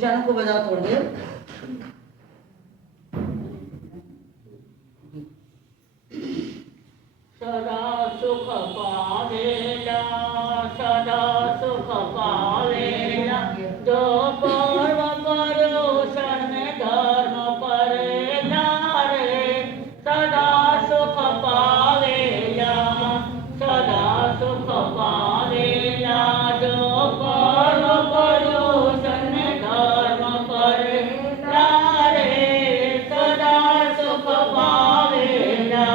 उच्चारण को बजाओ थोड़ी देर। सदा सुख पावेला, सदा सुख पावेला, जो पर्व परोषण में धर्म करेला रे। सदा सुख पावेला, सदा सुख पावेला, जो पर्व परोषण में धर्म करेला रे। सदा सुख पावेला,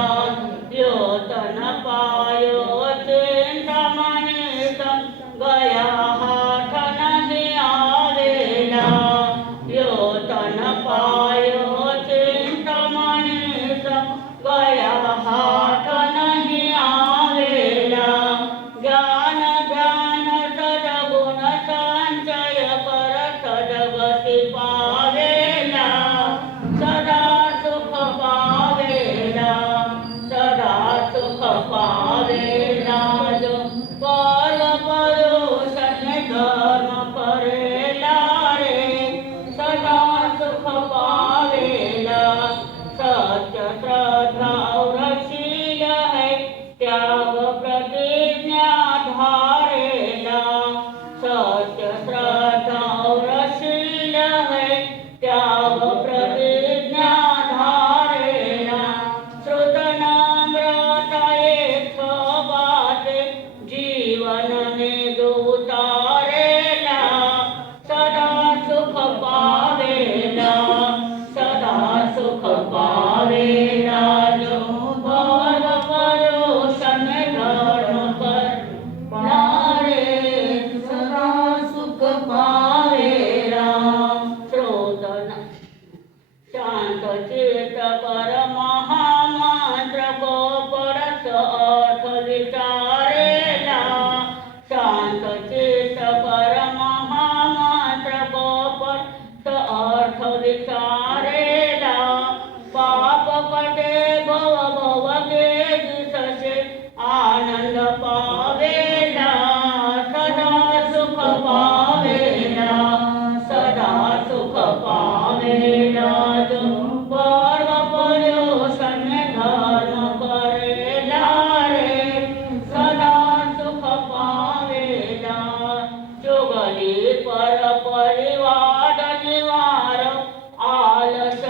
यो तन पायो चिंतामणि संग गया हाथ नहीं आवेला। यो तन पायो चिंतामणि संग गया हाथ नहीं आवेला। ज्ञान ध्यान सद्गुण संचय कर सद्गति पावेला। सदा सुख पावेला, सदा सुख पावेला, जो पर्व परोषण में धर्म करेला रे। सदा सुख पावेला, सत्य श्रद्धा और शील है, त्याग प्रतिज्ञा धारेला। सत्य श्रद्धा और शील है, त्याग प्रतिज्ञा धारेला। श्रुत नम्रत एक बात, जीवन में जो उतारेला। सदा सुख पावेला, सदा सुख पावेला, जो पर्व परोषण में धर्म करेला रे। सदा सुख पावेला। श्रोतन शांत चित्त कर महामंत्र को परस अर्थ विचारेला। शांत चित्त कर महामंत्र को परस अर्थ विचारेला। पाप कटे भव भव के दिशसे आनंद पावेला। सदा सुख पावेला, सदा सुख पावेला, जो पर्व परोषण में धर्म करेला रे। सदा सुख पावेला। चुगली पर परिवार निवार, आलस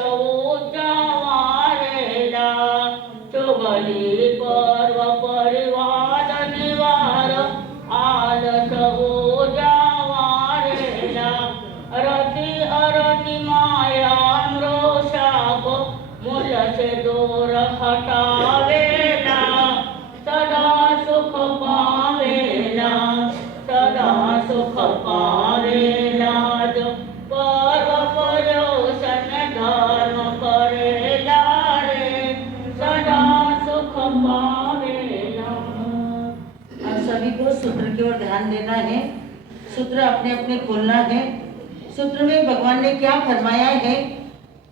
उजावारेला। चुगली पर्व परिवार निवार, आलस उजावारेला। रति अरति माया मृषाप, मूल से दूर हटावेला। सदा सुख पावेला, सदा सुख पावेला, जो पर्व परोषण में धर्म करेला रे। सदा सुख पावेला। अब सभी को सूत्र की ओर ध्यान देना है। सूत्र अपने अपने खोलना है। सूत्र में भगवान ने क्या फरमाया है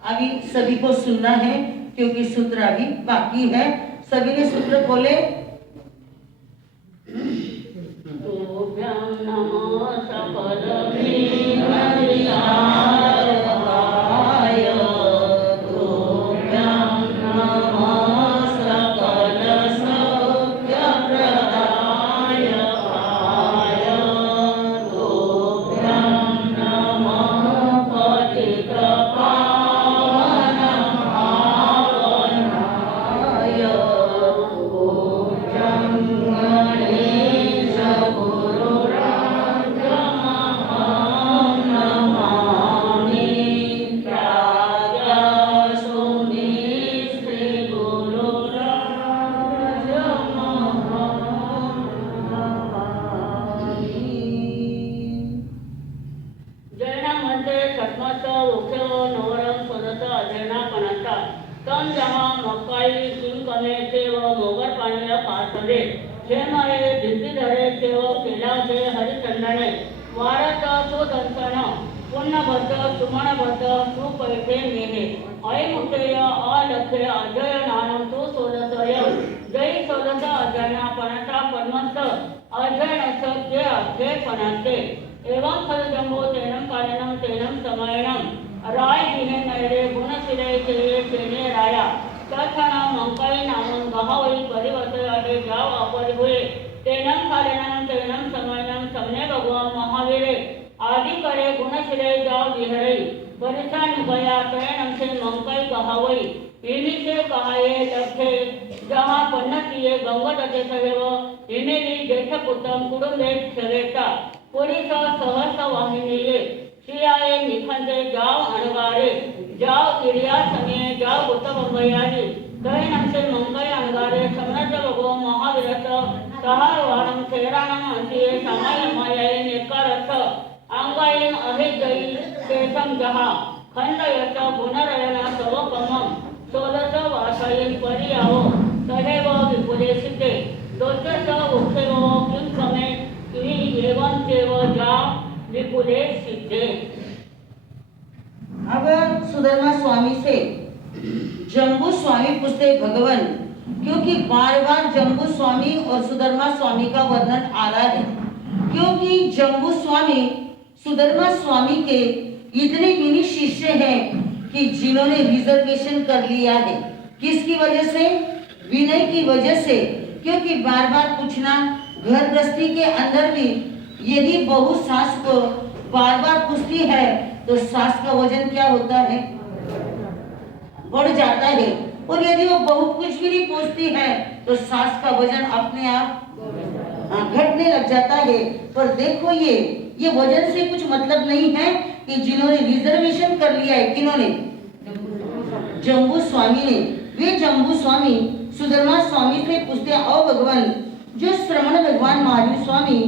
अभी सभी को सुनना है, क्योंकि सूत्र अभी बाकी है। सभी ने सूत्र खोले। तुभ्यं नमो सकल विघ्नविनाशकाय। तुभ्यं नमो सकल सौख्यप्रदायकाय। तुभ्यं नमो पतितपावनभावनाय। पूज्यं गणेश गुरुराजमहं नमामि। प्राज्ञसुनि श्री गुरुराजमहं नमामि। जैनामध्ये छठमाचा वृक्षव नवरम स्वतःचा अजयना पणाचा तम जमा मक्काई किंकमे व मोगर पाणीला पार्थले क्षेमये दिव्यधरे सेव केलाचे हरिचंदने वारत सुदंसन पुण्यबद्ध सुमनबद्ध सुपैठे मेहे अयमुखेय अलख्य अजय नानम तू सोदसय जय सोदस अजयना पणाचा पद्मस्थ अजय नसत्य अक्षय पणाचे एवं खल जंबो तेनम कालेनं तेनं समयनं राय दिहे नैरे गुणशिले चेने राया तत्क्षण मंकई नामन गहावई परिवर्तय अडे जाव अपरि हुए तेनं कालेनं तेनं समयनं समने भगवान महावीरे आदि करे गुणशिले जाव विहरई परिसा निभया तयनं से मंकई गहावई इन्हीं से कहाये लक्ष्य जहाँ पन्नतिये गंगटते सहेव इन्हें जेठ पुतम कुडुंबे सरेता पुरीस सहस वाहिनीये सियाये निखंडे जाव अणगारे जाव इरिया समे जाव बुतबंबयाजी तय नमसे मंगय अणगारे समरथ भगव महावीरत सहार वाणम सेराणम अंतिये समय मायाये नेकारथ अंगायन अहिजयी शेषम जहा खंडयत पुनरयन सवकमम सोलस वासायन परियावो तहेव विपुले सिद्धे दोषस उक्षेव किं समे इहि एवं चेव जा विपुले सिद्धे। अब सुधर्मा स्वामी से जम्बू स्वामी पूछते भगवान, क्योंकि बार बार जम्बू स्वामी और सुधर्मा स्वामी का वर्णन आ रहा है, क्योंकि जम्बू स्वामी सुधर्मा स्वामी के इतने विनी शिष्य हैं कि जिन्होंने रिजर्वेशन कर लिया है। किसकी वजह से? विनय की वजह से। क्योंकि बार बार पूछना, घर गृहस्थी के अंदर भी यदि बहू सास को बार बार पूछती है तो सास का वजन क्या होता है? बढ़ जाता है। और यदि वो बहू कुछ भी नहीं पूछती है तो सास का वजन अपने आप घटने लग जाता है। पर देखो ये वजन से कुछ मतलब नहीं है कि जिन्होंने रिजर्वेशन कर लिया है, किन्होंने? जम्बू स्वामी ने। वे जम्बू स्वामी सुधर्मा स्वामी से पूछते, ओ भगवान, जो श्रमण भगवान महावीर स्वामी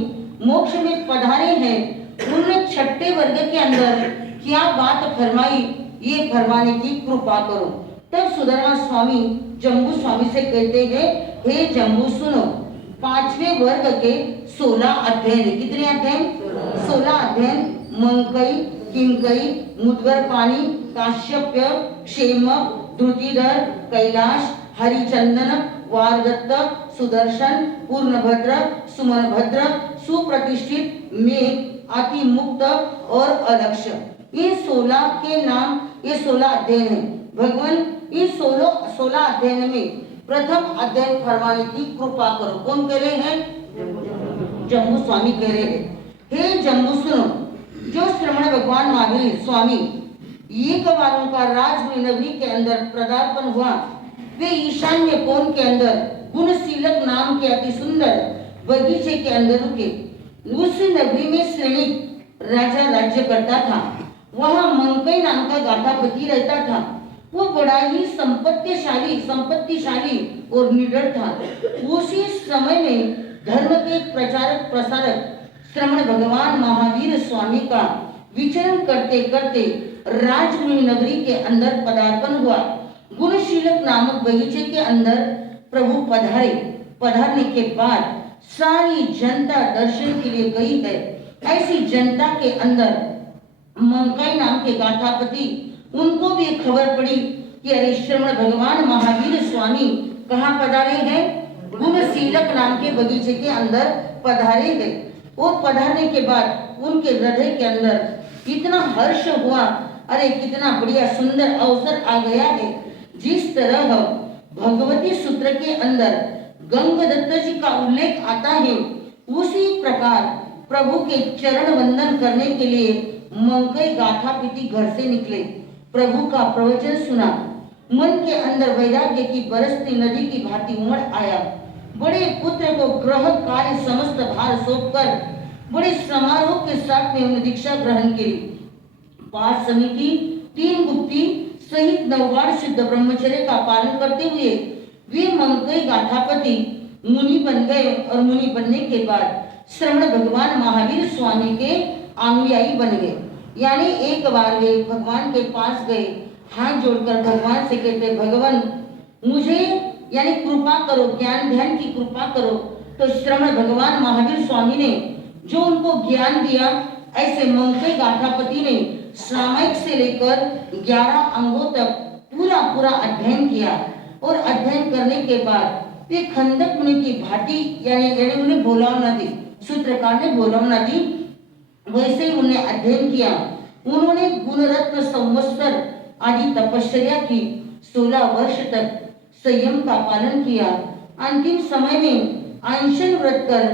मोक्ष में पधारे हैं, उन्होंने छठे वर्ग के अंदर क्या बात फरमाई, ये फरमाने की कृपा करो। तब सुधर्मा स्वामी जम्बू स्वामी से कहते हैं, हे जम्बू सुनो, पांचवें वर्ग के 16 अध्ययन। कितने अध्ययन? 16 अध्ययन। मंकई, किंकई, मुद्गर पाणी, काश्यप्य, क्षेम, द्रुतिधर, कैलाश, हरिचंदन, वारदत्त, सुदर्शन, पूर्णभद्र, सुमनभद्र, सुप्रतिष्ठित, मेघ, अति मुक्त और अलक्ष्य, ये 16 के नाम, ये 16 अध्ययन है। भगवान इन 16 अध्ययन में प्रथम अध्ययन फरमाने की कृपा करो। कौन कह रहे हैं? जम्बू स्वामी कह रहे हैं, हे जम्बू सुनो, जो श्रमण भगवान महावीर स्वामी एक वारों का राजगुरु नगरी के अंदर पदार्पण हुआ, वे ईशान्य कोण के अंदर गुणशीलक नाम के अति सुंदर बगीचे के अंदर रुके। उस नगरी में श्रेणिक राजा राज्य करता था। वहाँ मंकई नाम का गाथापति रहता था। वो बड़ा ही संपत्तिशाली और निडर था। उसी समय में धर्म के प्रचारक प्रसारक श्रमण भगवान महावीर स्वामी का विचरण करते करते राजगुरु नगरी के अंदर पदार्पण हुआ। गुणशीलक नामक बगीचे के अंदर प्रभु पधारे। पधारने के बाद सारी जनता दर्शन के लिए गई है। ऐसी जनता के अंदर मंकई नाम के गाथापति, उनको भी खबर पड़ी कि अरे श्रमण भगवान महावीर स्वामी कहाँ पधारे हैं? गुणशीलक नाम के बगीचे के अंदर पधारे हैं। और पधारने के बाद उनके हृदय के अंदर इतना हर्ष हुआ, अरे कितना बढ़िया सुंदर अवसर आ गया है। जिस तरह भगवती सूत्र के अंदर गंगदत्त जी का उल्लेख आता है, उसी प्रकार प्रभु के चरण वंदन करने के लिए मंकई गाथापति घर से निकले। प्रभु का प्रवचन सुना। मन के अंदर वैराग्य की बरसती नदी की भांति उमड़ आया। बड़े पुत्र को ग्रह कार्य समस्त भार सौंपकर बड़े समारोह के साथ में उन्हें दीक्षा ग्रहण की। 5 समिति, 3 गुप्ती सहित 9 शुद्ध ब्रह्मचर्य का पालन करते हुए वे मंकई गाथापति मुनि बन गए। और मुनि बनने के बाद श्रमण भगवान महावीर स्वामी के अनुयायी बन गए। यानी एक बार वे भगवान के पास गए, हाथ जोड़कर भगवान से कहते, भगवान मुझे यानी कृपा करो, ज्ञान ध्यान की कृपा करो। तो श्रमण भगवान महावीर स्वामी ने जो उनको ज्ञान दिया, ऐसे मंकई गाथापति ने सामयिक से लेकर 11 अंगों तक पूरा अध्ययन किया। और अध्ययन करने के बाद वे खंडक मुनि की भांति यानी उन्हें बोलावना दी, सूत्रकार ने बोलावना दी, वैसे ही उन्हें अध्ययन किया। उन्होंने गुणरत्न संवत्सर आदि तपश्चर्या की, 16 वर्ष तक संयम का पालन किया। अंतिम समय में अनशन व्रत कर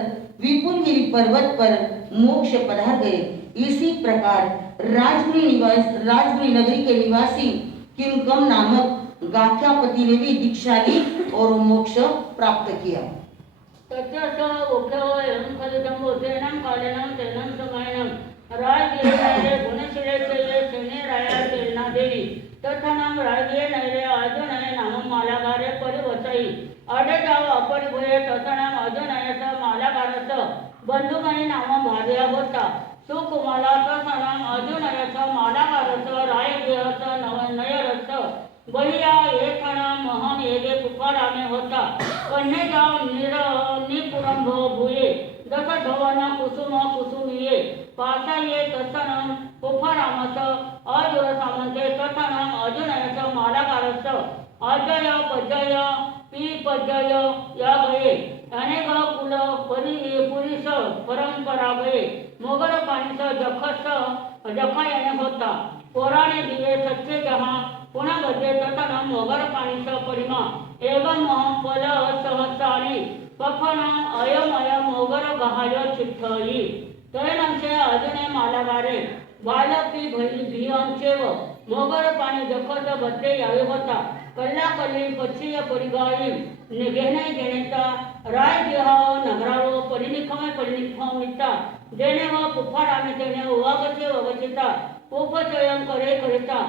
विपुलगिरी पर्वत पर मोक्ष पधार गए। इसी प्रकार राजगुरी नगरी के निवासी किमकम नामक गाख्यापति ने भी दीक्षा ली और मोक्ष प्राप्त किया। तस्य उभयोऽयं फलितं भूतेनं कालेनं तेनं समयनं राजगिरे गुणशिले शेने राया सेना देवी तथानाम राजगिरे नैरे अर्जुनय नाम मालागारे परिवसई अडे जाव अपरिभूये तथानाम अर्जुनयस मालागारस बंधुमणी नाम भार्या होता सुकुमाला तथानाम अर्जुनयस मालागारस राजगिरस नयरस बहिया एथानाम महम येगे पुकारामे होता कन्या निपुरंभ भूये दस धवना कुसुम कुसुमिये पासाये तथानाम पुफरामस अर्जुन सामंते तथानाम अर्जुनयस मालाकारस अजय पजय पीपजय या गये अनेक कुल पुरीस परंपरा गये मोगर पाणीस जखा याने होता पोराणे दिवे सच्चे जहा पुन्हा बदले तथानाम मोगर पाणीस परिमा एवं फल सहसानी पफनाम अयम मोगर गहाय चिठ्ठई तैनंचे अर्जुने मालागारे बालकी भियांचेव मोगर पाणी जखत बदले यावे होता कल्ला कल्ली पक्षीय परिगाई घेणे घेणेता राय देहाव नगराव परिनिखमिता जेणे व पुफारामे तेणे उवागचे वगचिता उपचयन करे करिता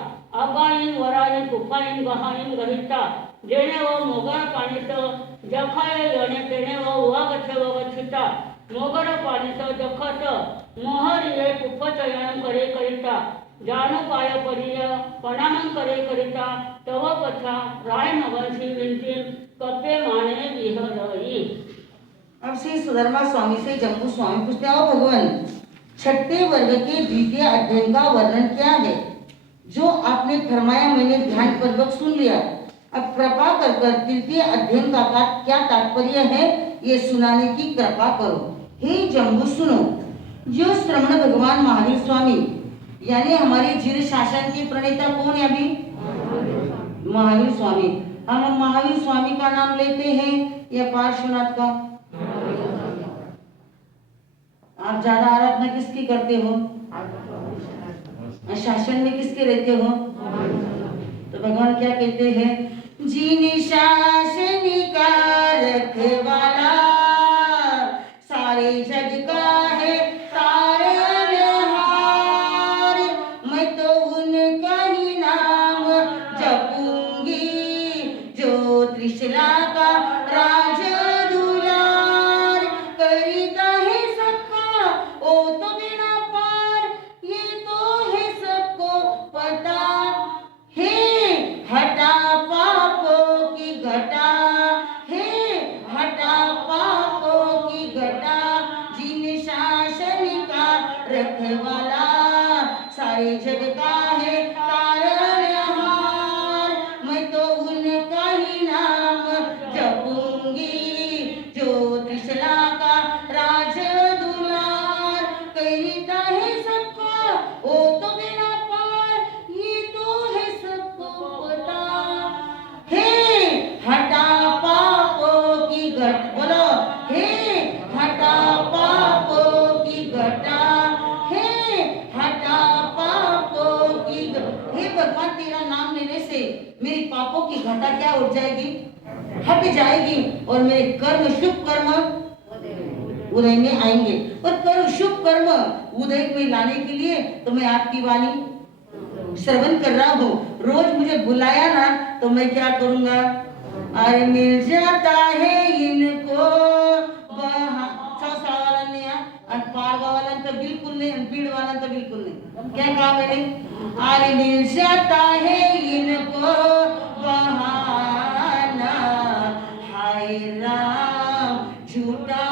आगाईन वराईन पुफाईन गहाईन गहिता जेणे व मोगर पाणीस जखाय यणे तेणे व उवागचे वगचिता मोगर पाणीस जखत मोहरिये पुफचयन करे करिता जानु पाय परिय प्रणामन करे करिता तव पछा राय नवंशी विनती कपे माने विहरई। अब श्री सुधर्मा स्वामी से जम्बू स्वामी पूछते हैं, भगवान छठे वर्ग के द्वितीय अध्ययन का वर्णन क्या है? जो आपने फरमाया मैंने ध्यान पूर्वक सुन लिया। अब कृपा कर तृतीय अध्ययन का क्या तात्पर्य है ये सुनाने की कृपा करो। हे जम्बू सुनो, जो श्रमण भगवान महावीर स्वामी यानी हमारे जीव शासन के प्रणेता कौन है? अभी महावीर स्वामी। हम महावीर स्वामी का नाम लेते हैं या पार्श्वनाथ का? आप ज्यादा आराधना किसकी करते हो? शासन में किसके रहते हो? तो भगवान क्या कहते हैं? जिन शासन का रखवाला सारे जग का है तारनहार, मैं तो उनका ही नाम जपूंगी जो त्रिशला का राज दुलार, करता है सबका ओ तो बिना पार, ये तो है सबको पता है, हटा पापों की घटा है, हटा पापों की घटा, जिन शासन का रखवाला सारे जग का है तारनहार, मैं तो उनका ही नाम जपूंगी जो त्रिशला का राज दुलार, कहता है सबका ओ तो बिना पार, ये तो है सबको पता है, हटा पापों की घट, बोलो हे हटा पापों की घटा है, हटा पापों की हे भगवान तेरा नाम लेने से मेरी पापों की घटा क्या उठ जाएगी? हट जाएगी और मेरे कर्म शुभ कर्म उदय में आएंगे। और कर्म शुभ कर्म उदय में लाने के लिए तो मैं आपकी वाणी श्रवण कर रहा हूँ। रोज मुझे बुलाया ना तो मैं क्या करूँगा? अरे मिल जाता है इनको पारगा वाला तो बिल्कुल नहीं, बीड़ वाला तो बिल्कुल नहीं। क्या कहा मैंने? अरे मिल जाता है इनको बहाना, हाय राम झूठा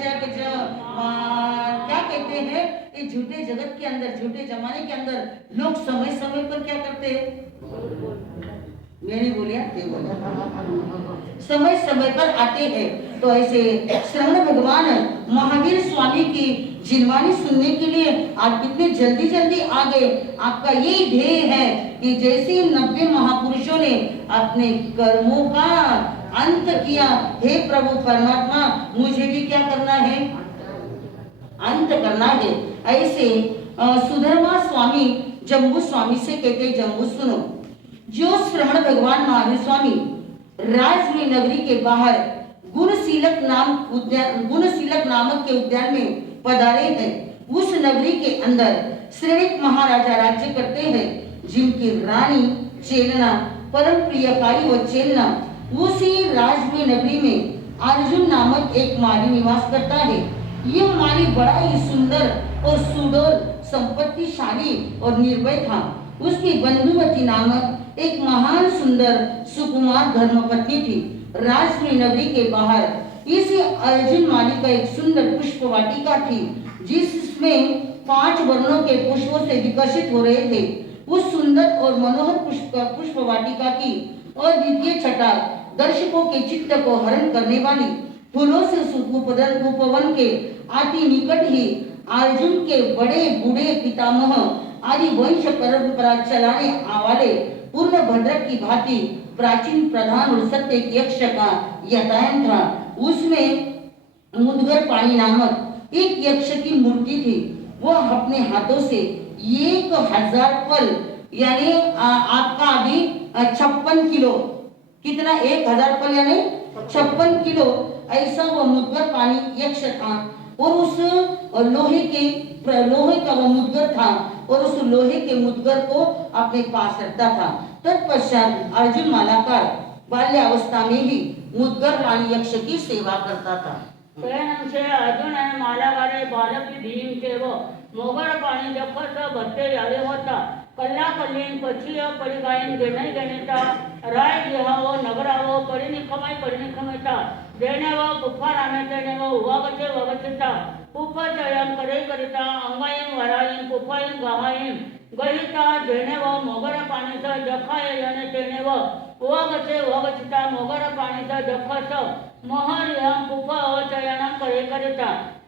जग जमाना। क्या कहते हैं? इस झूठे जगत के अंदर, झूठे जमाने के अंदर लोग समय समय पर क्या करते हैं? मैंने बोलिया ते बोला, समय समय पर आते हैं। तो ऐसे श्रवण भगवान महावीर स्वामी की जिनवाणी सुनने के लिए आप कितने जल्दी जल्दी आ गए। आपका यही ध्येय है कि जैसे 90 महापुरुषों ने अपने कर्मों का अंत किया, हे प्रभु परमात्मा मुझे भी क्या करना है, अंत करना है। ऐसे सुधर्मा स्वामी जम्बू स्वामी से कहते, जम्बू सुनो, जो श्रवण भगवान महावीर स्वामी राजवी नगरी के बाहर गुणशीलक नामक के उद्यान में पधारे हैं, उस नगरी के अंदर श्रेणिक महाराजा राज्य करते हैं, जिनकी रानी चेलना परम प्रियकारी व चेलना, उसी राजवी नगरी में अर्जुन नामक एक माली निवास करता है। यह माली बड़ा ही सुंदर और सुडौल, संपत्तिशाली और निर्भय था। उसकी बंधुवती नामक एक महान सुंदर सुकुमार धर्मपत्नी थी। राजवी नगरी के बाहर इसी अर्जुन माली का एक सुंदर पुष्प वाटिका थी, जिसमें 5 वर्णों के पुष्पों से विकसित हो रहे थे। उस सुंदर और मनोहर पुष्प वाटिका की अद्वितीय छटा दर्शकों के चित्त को हरण करने वाली, फूलों से उपवन के अति निकट ही अर्जुन के बड़े बूढ़े पितामह आदि वंश परंपरा चलाने वाले पूर्ण भद्र की भांति प्राचीन प्रधान और सत्य यक्ष का यतायन था। उसमें मुदगर पाणी नामक एक यक्ष की मूर्ति थी। वह अपने हाथों से 1000 फल, यानी आपका अभी 56 किलो, कितना 1000 फल यानी 56 किलो, ऐसा वह मुदगर पाणी यक्ष था। और उस लोहे का वह मुदगर था और उस लोहे के मुदगर को अपने पास रखता था। तत्पश्चात अर्जुन मालाकार बाल्यावस्था में ही मुदगर पाणी यक्ष की सेवा करता था। से अर्जुन मालाकारे बालक भीम से वो मोगर पाणी जखत भत्ते यावे होता, कल्ला कल्लीन पक्षी परिगायन घेणे घेणेता, राय घेहावो नगरावो परिनिखमेता, देणे व पुफा रामे तेणे व उवागचे वगचिता, पुफा चयन करे करिता, अंगायन वरायन पुफायन गाहायन गहिता, देणे व मोगर पाणीचा जखाय याने तेणे व उवागचे वगचिता, मोगर पाणीचा जखस महरियम पुफा चयन करे करिता,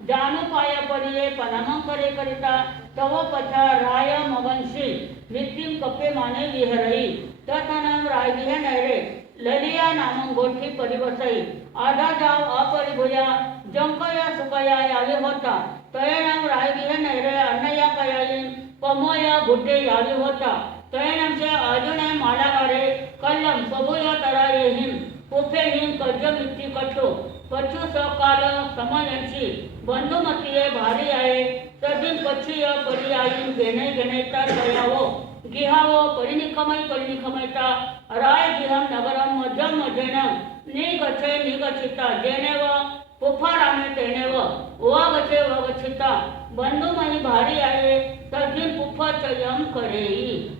जानु पाय परिये पनामं करे करिता, तव पथा राय मगनशी नित्यम कपे माने विहरई, तथानम रायगिह नैरे ललिया नामं गोठी परिवसई, आधा जाव अपरिभुया जंकया सुकया यावे होता, तयनम रायगिह नैरे अन्नया कयायिन पमया गुड्डे यावे होता, तयनम से अर्जुन मालागारे कल्लम सबुय तरायेहिम पुफेहिम कर्ज मिट्टी कट्टो, पच्चू सकाल समयांची बंधुमतीये भारी आहे, तदिन पक्षीय परियायीन घेणे घेणेता तयावो गिहावो परिनिखमैता, राय गिहम नगरम मध्यम मध्यनम निगचे निगचिता, जेणे व पुफा रामे तेणे व उवागचे वगचिता, बंधुमही भारी आहे, तदिन पुफा चयम करेई।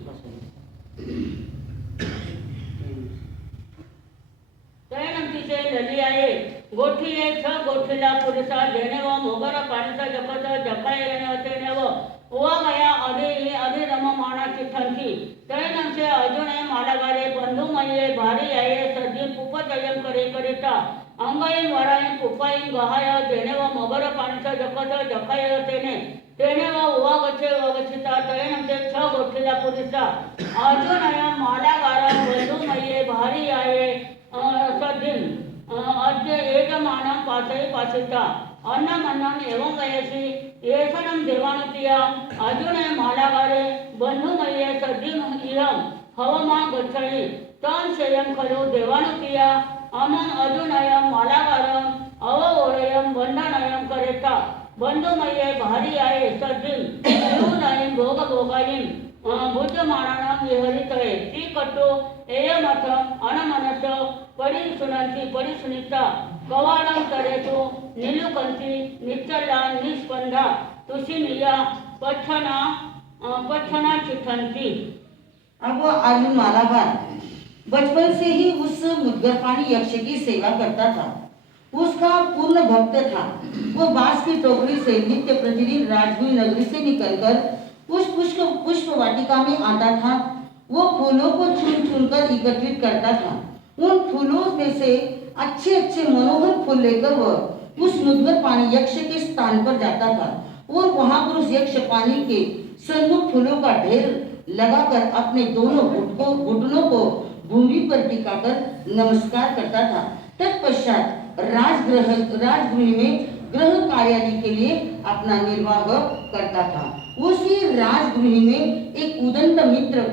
तयनंतीचे लली आहे गोठीये 6 गोठीला पुरुषा, जेणे व मोगर पाणीचा जपत जपाय तेणे व उवागया आधी रममाणा चिठ्ठंती, तयनंसे अर्जुने मालागारे बंधुमये भारी आहे, सदीन पुपचयन करे करिता, अंगायन वरायन पुपायन गहाय, जेणे व मोगर पाणीचा जपत जपाय तेणे व उवागचे वगचिता, तयनंसे 6 गोठीला पुरुषा, अर्जुनया मालागारा बंधुमये भारी आहे, सदीन अद्य एकमानं पासिता, अन्नमन्नं एवं गयसी येषणं देवानुतिया, अर्जुने मालागारे बंधुमये सदीन इयं हवमा गच्छति, तं शेयं खलु देवानुतिया, अमं अर्जुनयं मालागारं अवओळयं बंधनयं करेता, बंधुमये भारी आहे, सदीन जीवनयं भोगभोगायं भुजमानानं विहरितये, ती कट्टो एयमथं अनमनस परिसुनिता, कवाडं तरेतु निलुकंती निच्चला निस्पंदा, तुषिनिया पच्छना चिठंती। अब अर्जुन मालाकार बचपन से ही उस मुदगर पाणी यक्ष की सेवा करता था। उसका पूर्ण भक्त था। वो बांस की टोकरी से नित्य प्रतिदिन राजवी नगरी से निकलकर उस पुष्प वाटिका में आता था। वो फूलों को चुन चुनकर एकत्रित करता था। उन फूलों में से अच्छे अच्छे मनोहर फूल लेकर वह उस मुद्गर पानी यक्ष के स्थान पर जाता था और वहां पर उस यक्ष पानी के सन्मुख फूलों का ढेर लगाकर अपने दोनों घुटनों को भूमि पर टिकाकर नमस्कार करता था। तत्पश्चात राजगृह में ग्रह कार्यादि के लिए अपना निर्वाह करता था। उसी राजगृह में एक उदंत मित्र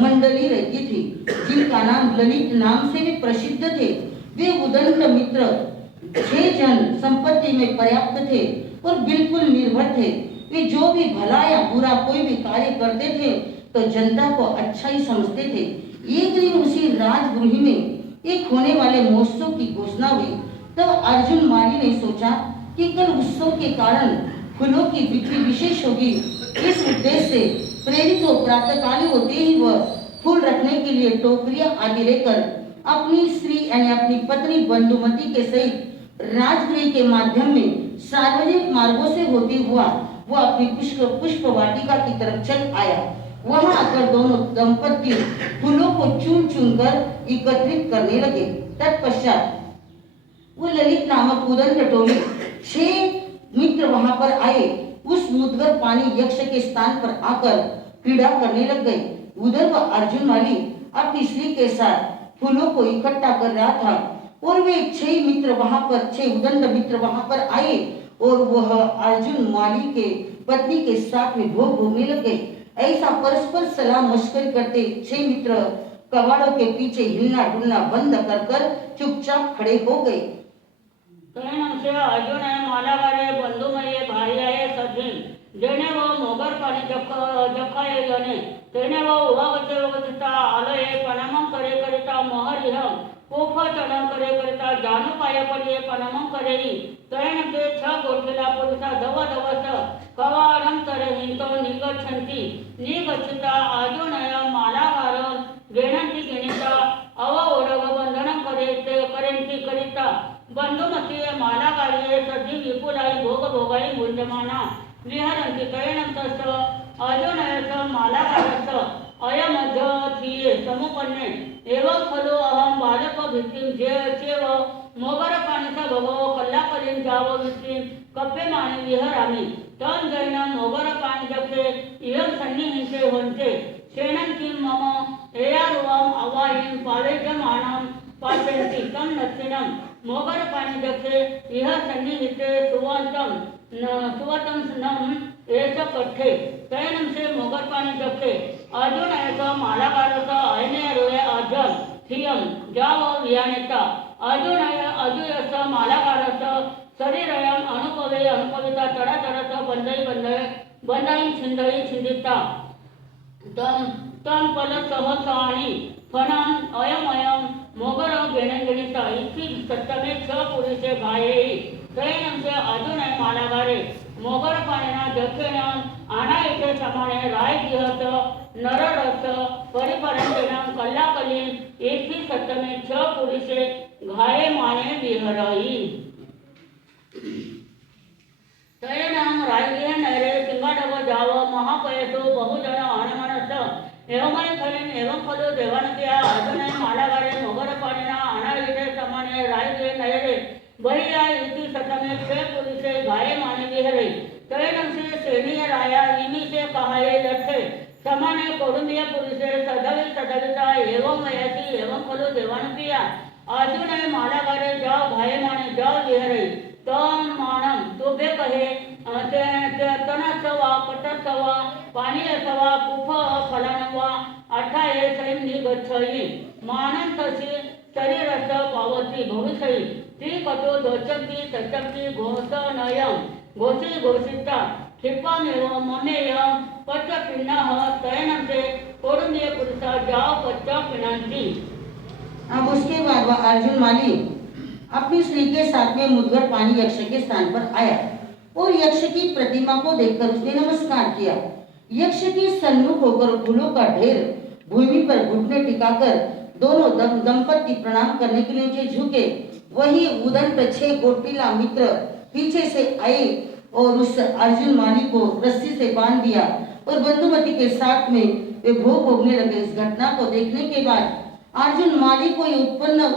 मंडली रहती थी जिनका नाम ललित नाम से भी प्रसिद्ध थे। वे उदंत मित्र 6 जन संपत्ति में पर्याप्त थे और बिल्कुल निर्भर थे। वे जो भी भला या बुरा कोई भी कार्य करते थे तो जनता को अच्छा ही समझते थे। एक दिन उसी राजगृह में एक होने वाले महोत्सव की घोषणा हुई। तब अर्जुन माली ने सोचा कि कल उत्सव के कारण फूलों की बिक्री विशेष होगी। इस उद्देश्य से प्रेरित हो प्रातःकाल होते ही वह फूल रखने के लिए टोकरियां आदि लेकर अपनी स्त्री यानी अपनी पत्नी बंधुमती के सहित राजगृह के माध्यम में सार्वजनिक मार्गों से होते हुआ वह अपनी पुष्प वाटिका की तरफ चल आया। वहां आकर दोनों दंपति फूलों को चुन चुन कर एकत्रित करने लगे। तत्पश्चात वो ललित नामक उदंत टोली 6 मित्र वहां पर आए। उस मुद्गर पानी यक्ष के स्थान पर आकर क्रीड़ा करने लग गए। उधर वह अर्जुन माली अपनी स्त्री के साथ फूलों को इकट्ठा कर रहा था और वे 6 मित्र वहां पर 6 उदंत मित्र वहां पर आए और वह अर्जुन माली के पत्नी के साथ में भोग भोगने लग गए। ऐसा परस्पर सलाह मशवरे करते 6 मित्र कबाड़ों के पीछे हिलना डुलना बंद कर चुपचाप खड़े हो गए। तैनंसे अर्जुन मालागारे बंधुमये भार्याये सद्धिन जेने वो मोगर पाणी जखाये गणे तेने वो उवागते वगतिता आलये पनमं करे करिता मोहरिह कोफ चढन करे करिता जानू पाय पडिये पनमं करेही तैनंसे 6 गोठीला पुरुषा धव धवस कवाडं तरहितो निगच्छन्ति निगच्छिता अर्जुनय मालागार गेणंति गेणिता अव ओडग बंधनं करेन्ति करिता बंधुमती मालागारिये सद्धी विपुलाई भोग भोगाई मुञ्जमाना विहरन्ति तैणन्तश्च अर्जुनयश्च मालागारश्च अयमध्यथिये समुपन्ने एवं खलु अहं बालकभित्तिं चेव मोगरपाणिसा भगवो कल्लाकलिं जावो वित्तिं कप्पेमानि विहरामि तं जैनं मोगरपाणिजके इयं सन्निहिते हन्ते शेनं किं मम एयारुवम् अवाहिं पावेजमानं पाचयन्ति तं नत्थिनं मोगरपाणिजके इह सन्निहिते सुवतं नम एष पठ्ठे तैनं से मोगरपाणिजके अर्जुन ऐसा मालागारस अयने रोये अर्जुन थियम जाव वियानेता अर्जुन अजुयस मालागारस शरीरयम अनुभवे अनुभविता तड़ा तड़स बंदई छिंदई छिंदिता तम पल सहसाणी फनम अयम मोगर गेणगणिता इति सत्तमे 6 पुरुषे घाये तैनं से अर्जुन मालागारे मोगर पाणीना जखेना आना इथे समाने राय गिहत नररस परिपरंतेनं कल्लाकलीन इति सत्तमे 6 पुरुषे घाये माने विहरई तैनं रायगिह नैरे सिंगाडव जाव महापयसो बहुजन हनुमनस एवमय खलिन एवं खलु देवानतिया अर्जुन मालागारे मोगर पाणीना आना इथे समाने रायगिह नैरे बहिया इति सतमे 6 पुरुषे घाये माने विहरे तैनं से सेनीय राया इमी से कहाये लठे समाने कौरंबिय पुरुषे सदविता एवं वयसी एवं खलु देवानपिया अर्जुन मालागारे जाओ घाये माने जाओ विहरे तम मानम तोबे कहे तनसवा पटसवा पाणी असवा कुफ फलनवा अठाये सैम निगच्छयि मानम तसे शरीरस्थ पावती भविष्यति ती कतो दोचक्ति सचक्ति घोषणयं घोषिता क्षिपामेव ममेय पच्चपिण्डः तैनन्ते कौरंबिय पुरुषा जाओ पच्चा पिण्डन्ति। अब उसके बाद वह अर्जुन माली अपनी स्त्री के साथ में मुद्गर पानी यक्ष के स्थान पर आया और यक्ष की प्रतिमा को देखकर उसने नमस्कार किया। यक्ष के सन्मुख होकर फूलों का ढेर भूमि पर घुटने टिकाकर दोनों दंपति प्रणाम करने के लिए झुके। वही उदंत 6 गोटीला मित्र पीछे से आए और उस अर्जुन माली को रस्सी से बांध दिया और बंधुमती के साथ में वे भोग भोगने लगे। इस घटना को देखने के बाद अर्जुन माली को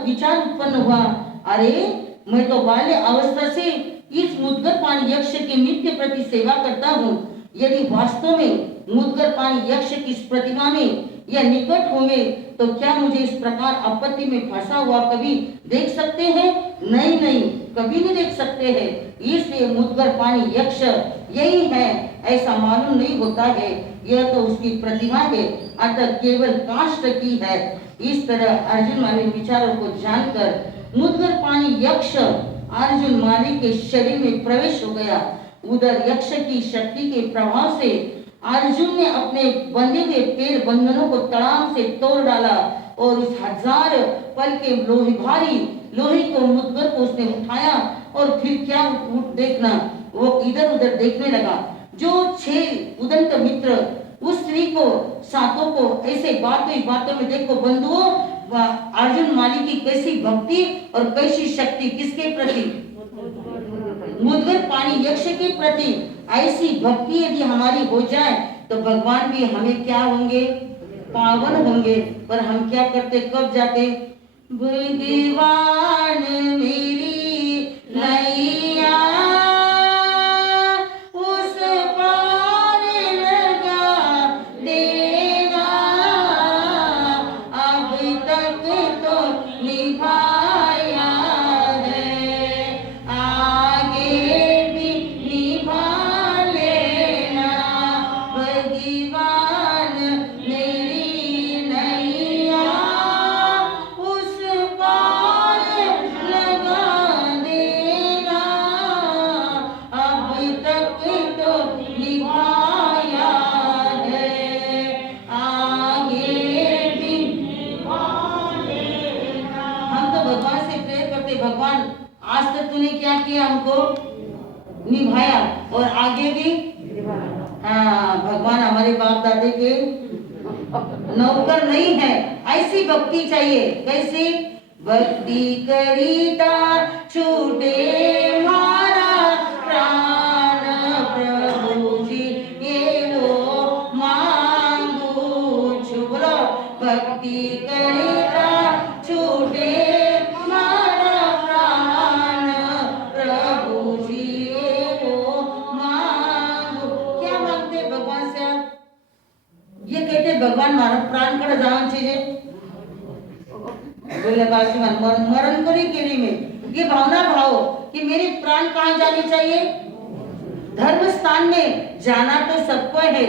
विचार उत्पन्न हुआ, अरे मैं तो बाल्य अवस्था से इस मुद्गर पानी यक्ष के नित्य प्रति सेवा करता हूँ। यदि वास्तव में मुद्गर पानी यक्ष की इस प्रतिमा में या निकट होंगे तो क्या मुझे इस प्रकार आपत्ति में फंसा हुआ कभी देख सकते हैं? नहीं नहीं, कभी नहीं देख सकते हैं। इसलिए मुद्गर पानी यक्ष यही है ऐसा मालूम नहीं होता है, यह तो उसकी प्रतिमा है, अतः केवल काष्ठ की है। इस तरह अर्जुन माली विचारों को जानकर मुद्गर पानी यक्ष अर्जुन माली के शरीर में प्रवेश हो गया। उधर यक्ष की शक्ति के प्रभाव से अर्जुन ने अपने बंधे हुए पैर बंधनों को तड़ाम से तोड़ डाला और उस 1000 पल के भारी लोहे को मुद्गर को उसने उठाया और फिर क्या देखना, वो इधर उधर देखने लगा। जो 6 उदंत मित्र उस स्त्री को सातों को ऐसे बातों में देखो बंधुओं, अर्जुन माली की कैसी भक्ति और कैसी शक्ति किसके प्रति? मुद्गर पानी यक्ष के प्रति। ऐसी भक्ति यदि हमारी हो जाए तो भगवान भी हमें क्या होंगे? पावन होंगे। पर हम क्या करते, कब जाते? भगवान मेरी नैया उस पार लगा देना, अब तक तो निभाया है, आगे भी निभा लेना। भगवान मेरी नैया उस पार लगा देना, अब तक तो निभाया है, आगे भी निभा लेना। हम तो भगवान से प्रेयर करते, भगवान आज तक तूने क्या किया, हमको निभाया और आगे भी। हाँ, भगवान हमारे बाप दादे के नौकर नहीं है। ऐसी भक्ति चाहिए। कैसी भक्ति करीता छूटे मारा प्राण, प्रभु जी ये वो मांगू छु। बोलो, भक्ति करीता छूटे मारा प्राण, प्रभु जी ये वो मांगू। क्या मांगते भगवान से आप? ये कहते भगवान मारो प्राण कर जान चाहिए, बोले बासी मरण करी केली में। ये भावना भाव कि मेरे प्राण कहाँ जाने चाहिए? धर्म स्थान में जाना तो सबको है,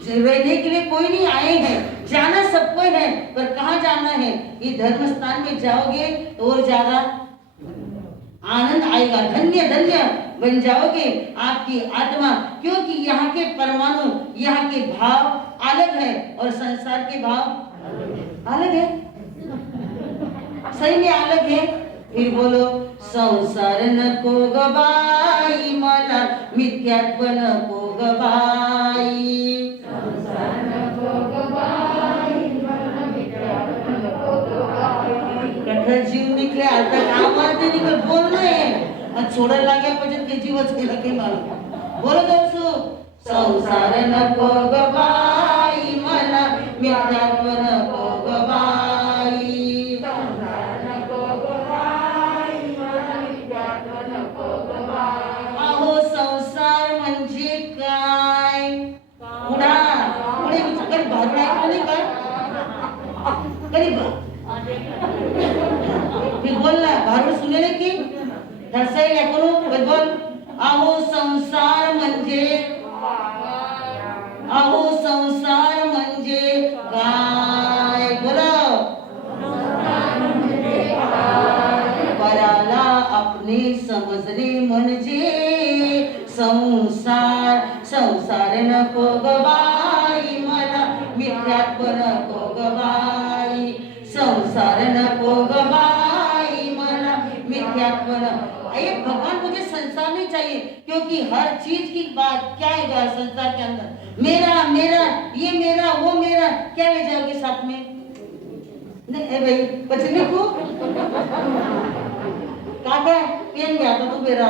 रहने के लिए कोई नहीं आए हैं, जाना सबको है, पर कहाँ जाना है? ये धर्म स्थान में जाओगे तो और ज्यादा आनंद आएगा, धन्य धन्य बन जाओगे आपकी आत्मा। क्योंकि यहाँ के परमाणु, यहाँ के भाव अलग है और संसार के भाव अलग है, सही में अलग है। फिर बोलो, संसार नको गबाई मला मिथ्यात्व नको गबाई, कठोर जीव निकले आता आवाज निकल बोलना है और छोड़ा लागे पजन के जीवच के लगे मार बोलो दोस्तों, संसार नको गबाई मला मिथ्यात्व नको गबाई, संसार नको गबाई मला मिथ्यात्व नको गबाई। अहो संसार म्हणजे काय? पुढा पुढे विचार भाग ऐकलं नाही का? कधी फिर बोलना भारूड सुनेले की धरसाई करू बोल। अहो संसार म्हणजे, अहो संसार म्हणजे काय? बोलो, पराला अपने समजणे म्हणजे संसार, संसार नको गबाई मला मिथ्यात्व नको गबाई, संसार नको गबाई मला मिथ्यात्व नको। ये भगवान मुझे संसार नहीं चाहिए, क्योंकि हर चीज की बात क्या है संसार के अंदर, मेरा मेरा, ये मेरा वो मेरा, क्या ले जाओगे साथ में? नहीं भाई बचने को काका पेन में आता तू मेरा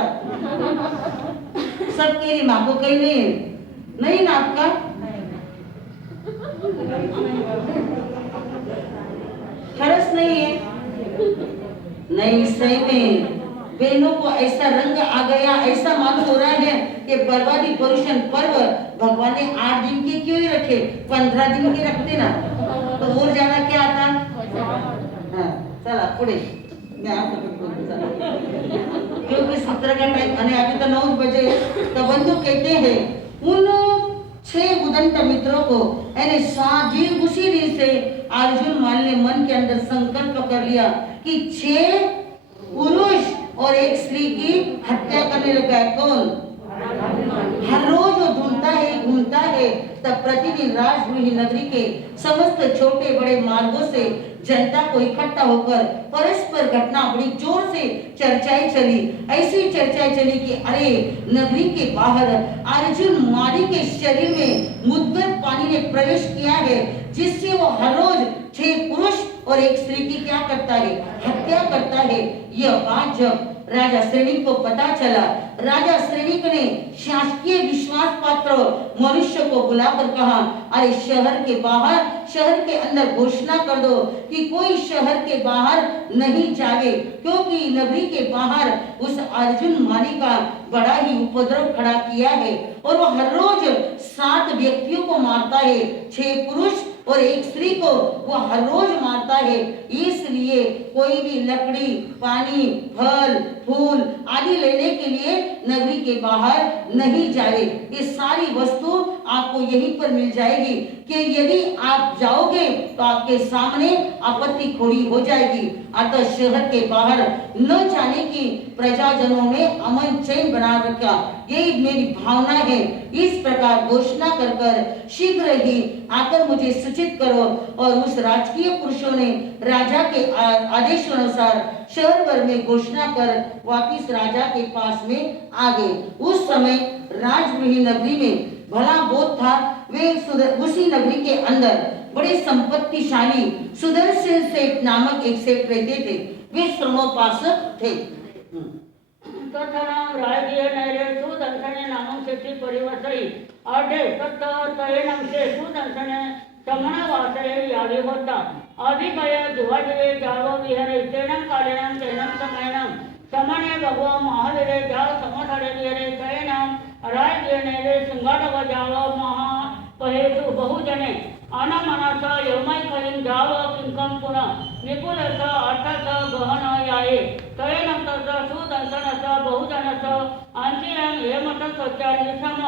सब तेरी माँ को कहीं नहीं है, नहीं ना आपका खरच नहीं है। नहीं, सही में बहनों को ऐसा रंग आ गया, ऐसा मालूम हो रहा है कि बर्बादी पुरुषन पर्व भगवान ने 8 दिन के क्यों ही रखे, 15 दिन के रखते ना, तो और ज्यादा क्या आता। हाँ, चला पुढे मैं आपको क्योंकि सूत्र का टाइम अभी तो 9 बजे। तो बंधु कहते हैं उन 6 उदंत मित्रों को यानी साजी उसी दिन से अर्जुन मान ने मन के अंदर संकल्प कर लिया कि 6 पुरुष और 1 स्त्री की हत्या करने लगा। कौन? हर रोज वो ढूंढता है, घूमता है। तब प्रतिदिन राजगृही नगरी के समस्त छोटे बड़े मार्गों से जनता को इकट्ठा होकर परस्पर घटना बड़ी जोर से चर्चाएं चली। ऐसी चर्चाएं चली कि अरे नगरी के बाहर अर्जुन मारी के शरीर में मुद्गर पानी ने प्रवेश किया है, जिससे वो हर रोज 6 पुरुष और 1 स्त्री की क्या करता है, हत्या करता है। यह बात जब राजा श्रेणिक को पता चला, राजा श्रेणिक ने शासकीय विश्वास पात्र मनुष्य को बुलाकर कहा, अरे शहर के बाहर, शहर के अंदर घोषणा कर दो कि कोई शहर के बाहर नहीं जावे, क्योंकि नगरी के बाहर उस अर्जुन माली का बड़ा ही उपद्रव खड़ा किया है और वो हर रोज 7 व्यक्तियों को मारता है, 6 पुरुष और 1 स्त्री को वो हर रोज मारता है। इसलिए कोई भी लकड़ी, पानी, फल, फूल आदि लेने के लिए नगरी के बाहर नहीं जाए। ये सारी वस्तु आपको यहीं पर मिल जाएगी कि यदि आप जाओगे तो आपके सामने आपत्ति खड़ी हो जाएगी। अतः शहर के बाहर न जाने की प्रजाजनों ने अमन चैन बना रखा, यही मेरी भावना है। इस प्रकार घोषणा कर कर शीघ्र ही आकर मुझे सूचित करो। और उस राजकीय पुरुषों ने राजा के आदेश अनुसार शहर भर में घोषणा कर वापिस राजा के पास में आ गए। उस समय राजगृही नगरी में भला बहुत था। वे उसी नगरी के अंदर बड़े संपत्तिशाली सुदर्शन सेठ नामक एक सेठ रहते थे। वे श्रमोपासक थे। तथानाम राजकीय नैरे सुदर्शने नामक सेठी परिवर्तई आडे तत्तयनम से सुदर्शने समणवासये यावे होता अभिभय ध्वजवे जावो विहरे तेनम कालेनम तेनम समयनम समने भगवान महावीरे जाव समथड़े विहरे तयनम राजकीय नैरे सिंगाटव जावो महा पहेतु बहुजने अनमनस यमय कलिं जाव किंकम पुनः निपुलस अर्थस गहन याये तयनंतर सुदर्शनस बहुजनस अंतियं हेमत सत्यानि सम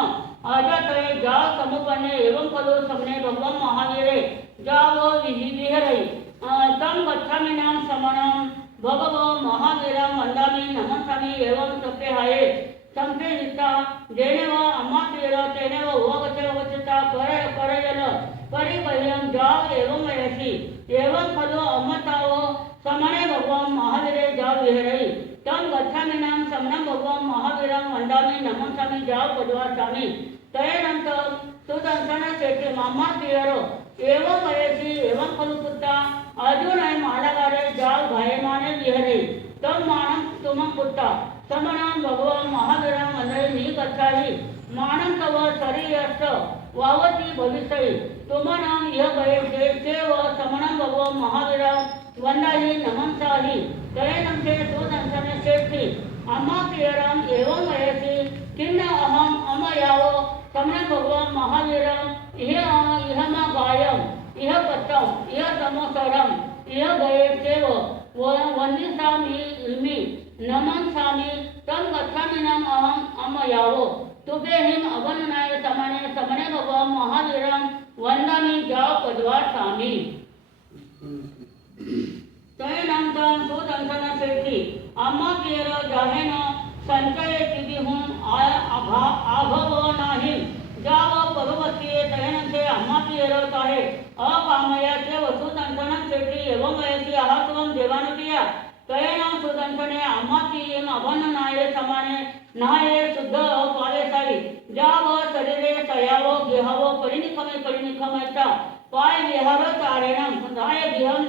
अजतये जाव समुपन्ने एवं खलु समने भगवान महावीरे जाव विहरै तम गच्छामिनां समनं भगवो महावीरं वन्दामि नमस्यामि एवं सप्यहाये संप्रेरिता जेनेव अम्मातीर तेनेव वगचवचता परयन परिबह्यं जाव एवं वयसि एवं खलु अम्मताव समने भगवान महावीरे जाव विहरै तम गच्छामिनां समनं भगवान महावीरं वन्दामि नमस्यामि जाव पदवासामि तयनंतर सुदर्शन सेठी अम्मातीर एवं वयसि एवं खलु पुत्ता अर्जुन मालगारे जाव भायमाने विहरै तम मानं तुमं पुत्ता समनं भगवान महावीरं वन्दे निगच्छाहि मानं तव शरीरस्थ वावति भविष्यति तुमनं यह भयेते चैव समनं भगवान महावीरं वन्दाहि नमंसाहि तयनं ते सुदर्शन सेठी अम्माप्रियरं एवं वयसि किन्न अहम् अमयाव समनं भगवान महावीरं इह मा गायम् इह पत्रम् इह तमोसरम् इह भयेतेव वन्दिसामि नमंसामि तम गच्छामिनाम् अहम् अमयावो तुभेहिम् अवनुनाय समने भगवान महावीरं वन्दामि जाव पदवासामि तयनंतर सुदर्शन सेठी अम्माप्रियर जाहेन संचयतिभिहुं आभवो नाही जाव भगवती तयनंते अम्माप्रियर ताहे अकामया च सुदर्शन सेठी एवं वयसि आहत्वं देवानुतिया तयनं सुदर्शने अम्माप्रियम् अवननाय समाने नाये शुद्ध पावेसाली जाव शरीरे सयावो गेहावो परिनिखमयता पाय विहार तारेणं नाय गिहं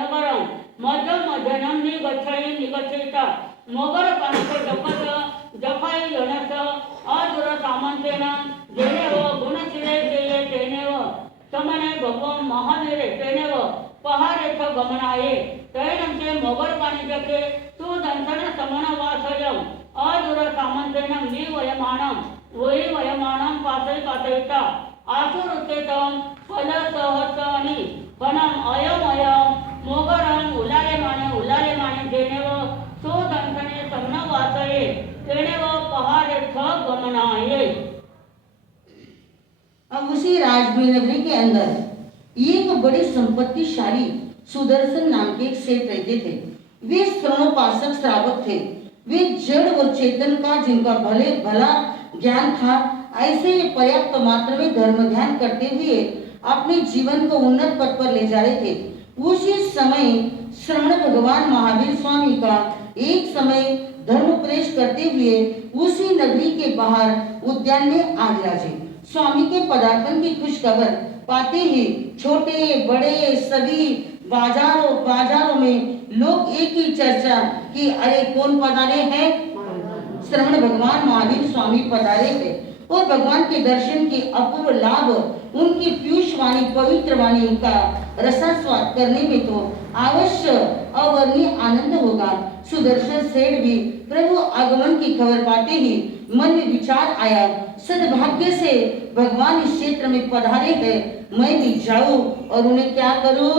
नगरं मध्यनं निगच्छयिता मोगर कांते जफाय यनस अदुर सामंतेन जेनेव गुणशिरे जेये तेनेव समने भगवान महावीर तेनेव पहाड़ येथ गमनाये तैनंते मोगर पाणी जके सुदंसन समन वासयम अदूर सामंतेन मी वयमानं वही वयमानं पातय पातयता आसुरुतेतम फल सहसनी फणम अयम मोगरम उलाले माने जेनेव सुदंसने समन वासये तेनेव पहाड़ येथ गमनाये। अब उसी राजगीर नगरी के अंदर एक बड़े संपत्तिशाली सुदर्शन नाम के एक सेठ रहते थे। वे श्रवणोपासक श्रावक थे। वे जड़ और चेतन का जिनका भला ज्ञान था, ऐसे वे पर्याप्त मात्रा में धर्म ध्यान करते हुए अपने जीवन को उन्नत पथ पर ले जा रहे थे। उसी समय श्रवण भगवान महावीर स्वामी का एक समय धर्म उपदेश करते हुए उसी नगरी के बाहर उद्यान में आग लगे। स्वामी के पदार्पण की खुश खबर पाते ही छोटे बड़े सभी बाजारों में लोग एक ही चर्चा कि अरे कौन पधारे हैं, श्रवण भगवान महावीर स्वामी पधारे हैं। और भगवान के दर्शन के अपूर्व लाभ, उनकी पीयूष वाणी पवित्र वाणी, उनका रसास्वाद करने में तो अवश्य अवर्णीय आनंद होगा। सुदर्शन सेठ भी प्रभु आगमन की खबर पाते ही मन में विचार आया, सद्भाग्य से भगवान इस क्षेत्र में पधारे हैं, मैं भी जाऊं और उन्हें क्या करूं,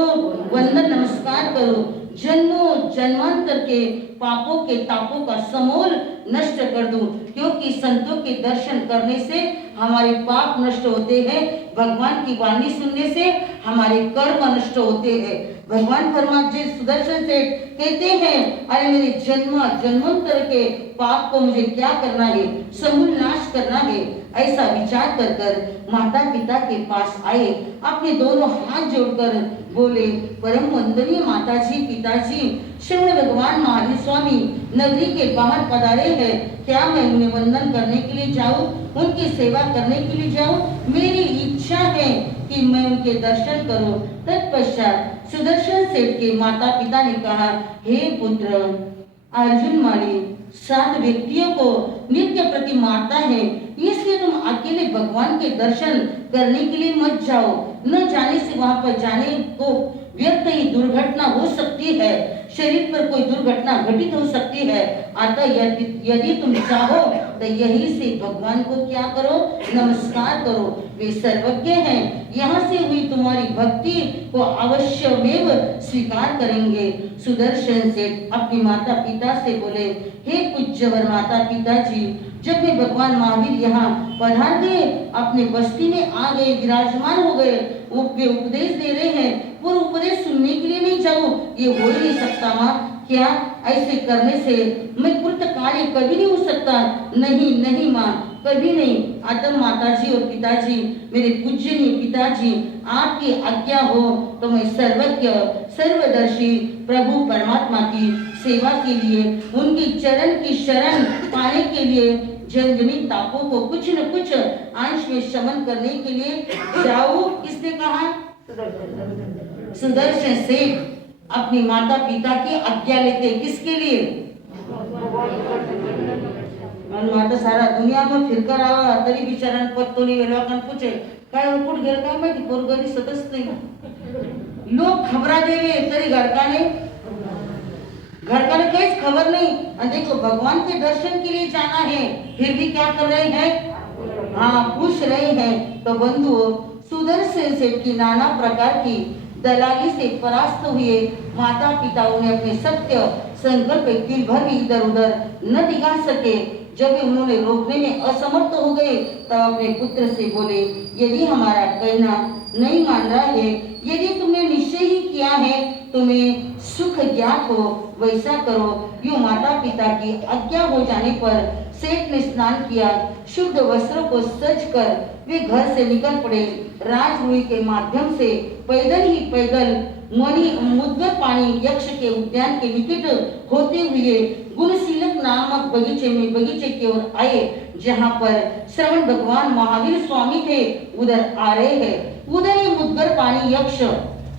वंदन नमस्कार करूं, जन्मों जन्मांतर के पापों के तापों का समूल नष्ट कर दूं, क्योंकि संतों के दर्शन करने से हमारे पाप नष्ट होते हैं, भगवान की वाणी सुनने से हमारे कर्म नष्ट होते हैं। भगवान फरमाते सुदर्शन सेठ कहते हैं, अरे मेरे जन्मांतर के पाप को मुझे क्या करना है, समूल नाश करना है। ऐसा विचार कर माता पिता के पास आए, अपने दोनों हाथ जोड़कर बोले, परम वंदनीय माताजी पिताजी, श्रवण भगवान महावीर स्वामी नगरी के बाहर पधारे हैं, क्या मैं उन्हें वंदन करने के लिए जाऊं, उनकी सेवा करने के लिए जाऊं? मेरी इच्छा है कि मैं उनके दर्शन करूं। तत्पश्चात सुदर्शन सेठ के माता पिता ने कहा, हे पुत्र अर्जुन माली 7 व्यक्तियों को नित्य प्रति मारता है, इसलिए तुम अकेले भगवान के दर्शन करने के लिए मत जाओ। न जाने से वहां पर जाने को व्यर्थ ही दुर्घटना हो सकती है, शरीर पर कोई दुर्घटना घटित हो सकती है। अतः यदि तुम चाहो तो यही से भगवान को क्या करो, नमस्कार करो, वे सर्वज्ञ हैं, यहाँ से हुई तुम्हारी भक्ति को अवश्यमेव स्वीकार करेंगे। सुदर्शन सेठ अपनी माता पिता से बोले, हे पूज्यवर माता पिताजी, जब वे भगवान महावीर यहाँ पधार गए, अपने बस्ती में आ गए, विराजमान हो गए, वे उपदेश दे रहे हैं, वो उपदेश सुनने के लिए नहीं जाऊं, ये हो ही नहीं सकता माँ। क्या ऐसे करने से मैं कृत कार्य कभी नहीं हो सकता? नहीं माँ, कभी नहीं। अतः माताजी और पिताजी, मेरे पूजनीय पिताजी, आपकी आज्ञा हो तो मैं सर्वज्ञ सर्वदर्शी प्रभु परमात्मा की सेवा के लिए, उनकी चरण की शरण पाने के लिए, जन्मजनित तापों को कुछ न कुछ अंश में शमन करने के लिए जाओ। किसने कहा? सुदर्शन सेठ अपनी माता पिता की आज्ञा लेते, किसके लिए? माता सारा दुनिया में फिरकर आवा तरी बिचारान पत्तो नाही वेळवा पण पूछे काय कुठ गेल काय माहिती, पोरगरी सतच नाही, लोग खबरा देवे तरी घरकाने काहीच खबर नहीं। और देखो भगवान के दर्शन के लिए जाना है, फिर भी क्या कर रहे हैं, हाँ पूछ रहे हैं। तो बंधुओं, सुदर्शन सेठ की नाना प्रकार की दलाली से परास्त हुए माता पिता उन्हें अपने सत्य संकल्प दिल भर भी इधर उधर न दिखा सके। जब उन्होंने रोकने में असमर्थ हो गए, तब अपने पुत्र से बोले, यदि हमारा कहना नहीं मान रहा है, यदि तुमने निश्चय ही किया है, तुम्हें सुख ज्ञात हो, वैसा करो। यूं माता पिता की आज्ञा हो जाने पर सेठ ने स्नान किया, शुद्ध वस्त्रों को सज कर वे घर से निकल पड़े। राजरूही के माध्यम से पैदल मुद्गर पानी यक्ष के उद्यान के निकट होते हुए गुणशीलक नामक बगीचे की ओर आए, जहाँ पर श्रवण भगवान महावीर स्वामी थे। उधर आ रहे हैं, उधर ही मुद्गर पानी यक्ष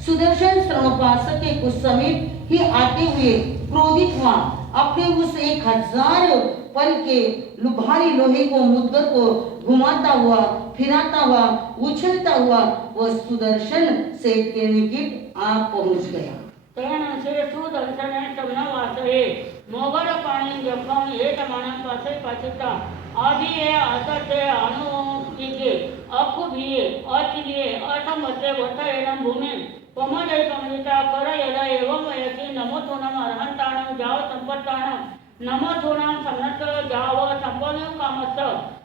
सुदर्शन श्रवणोपासक के कुछ समीप ही आते हुए क्रोधित हुआ। अपने उस 1000 पल के भारी लोहे को मुद्गर को घुमाता हुआ फिराता हुआ, उछलता हुआ वह सुदर्शन सेठ के निकट आ पहुंच गया। તેણસે સુદર્શને તમને વાસએ મોગર પાણી જખમ એ તમારા પાસે પાછતા આદિએ આસતે આનુકીકે અખુભીએ અચિલીએ અસમતે વસેણમ ભૂમિ પમજય કમલિતા કરયલ એવમ યતિ નમોતુનમ અર્હંતાણમ જાવ સંપત્તાણમ નમોતુનમ સન્નત જાવ સંપન્નમ કામસ્ત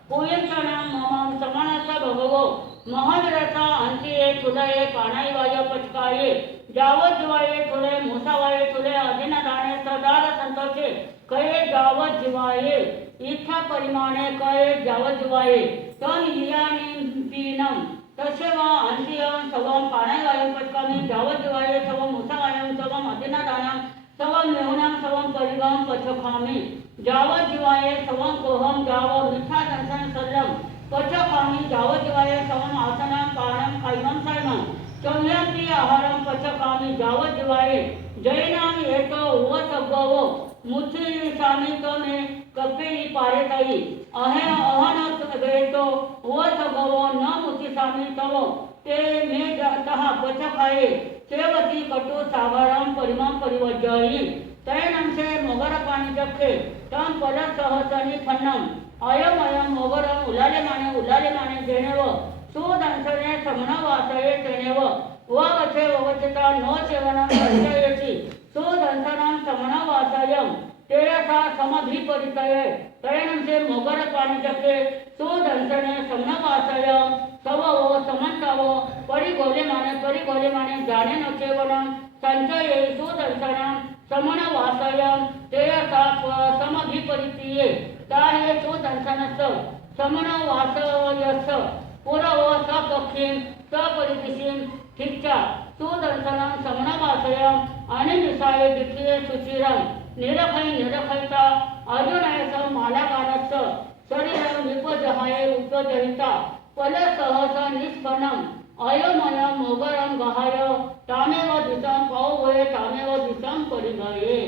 પૂયક્ષણમ મમમ સમાનસ ભગવો મહદરસ અંતિએ છુદયે પાણાઈવાય પચકાયે जावत जिवाये तुले मुसावाये तुले अधीन दाणे सदार संतोषे कये जावत जिवाये इच्छा परिमाणे कये जावत जिवाये तम इयानीनम तसे वा अंतियम सवम पाणायवायम पचकामी जावत जिवाये सवम मुसावायम सवम अधीन दाणम सवम मेहुनम सवम परिगम पचकामी जावत जिवाये सवम कोहम जाव मिठा दंसन सल्लम पचकामी जावत जिवाये सवम आसनम पाणम कायमम सायमम चौल्यांती आहारम पचकामी जावत जिवाये जैनाम येतो उव सगवो मुथी सामी तो ने कपेई पारेताई अहे अहन वेतो उव सगवो न मुथी सामी तवो ते मे जातः पचकाये सेवती कटु सागरम परिमम परिवज्जयी तैनम से मोगर पानी जखे तम पद सहसनी फन्नम अयम अयम मोगरम उलाले माने जेनेव सुदंसने समनवासये तेनेव ववचे ववचिता नो सेवनं परिचयति सुदंसनं समनवासयं तेयथा समधिपरिचये तैनं से मोगर पानी जके सुदंसने समनवासयं सवो समन्तवो परिगोले माने जाने न सेवनं संचये सुदंसनं समनवासयं तेयथा समधिपरिचये ताहे सुदंसनस्य समनवासयस्य पुरव सपक्षीं सपरिदिशीं ठिक्चा सुदर्शनं समनवासयं अनिमिषाये दिक्षे सुचिरं निरखैता अर्जुनयस मालाकारस्य शरीरं विपजहाये उपजहिता फलसहस निष्पन्नम् अयमयं मोगरं गहाय तामेव दिशं पावये तामेव दिशं परिगये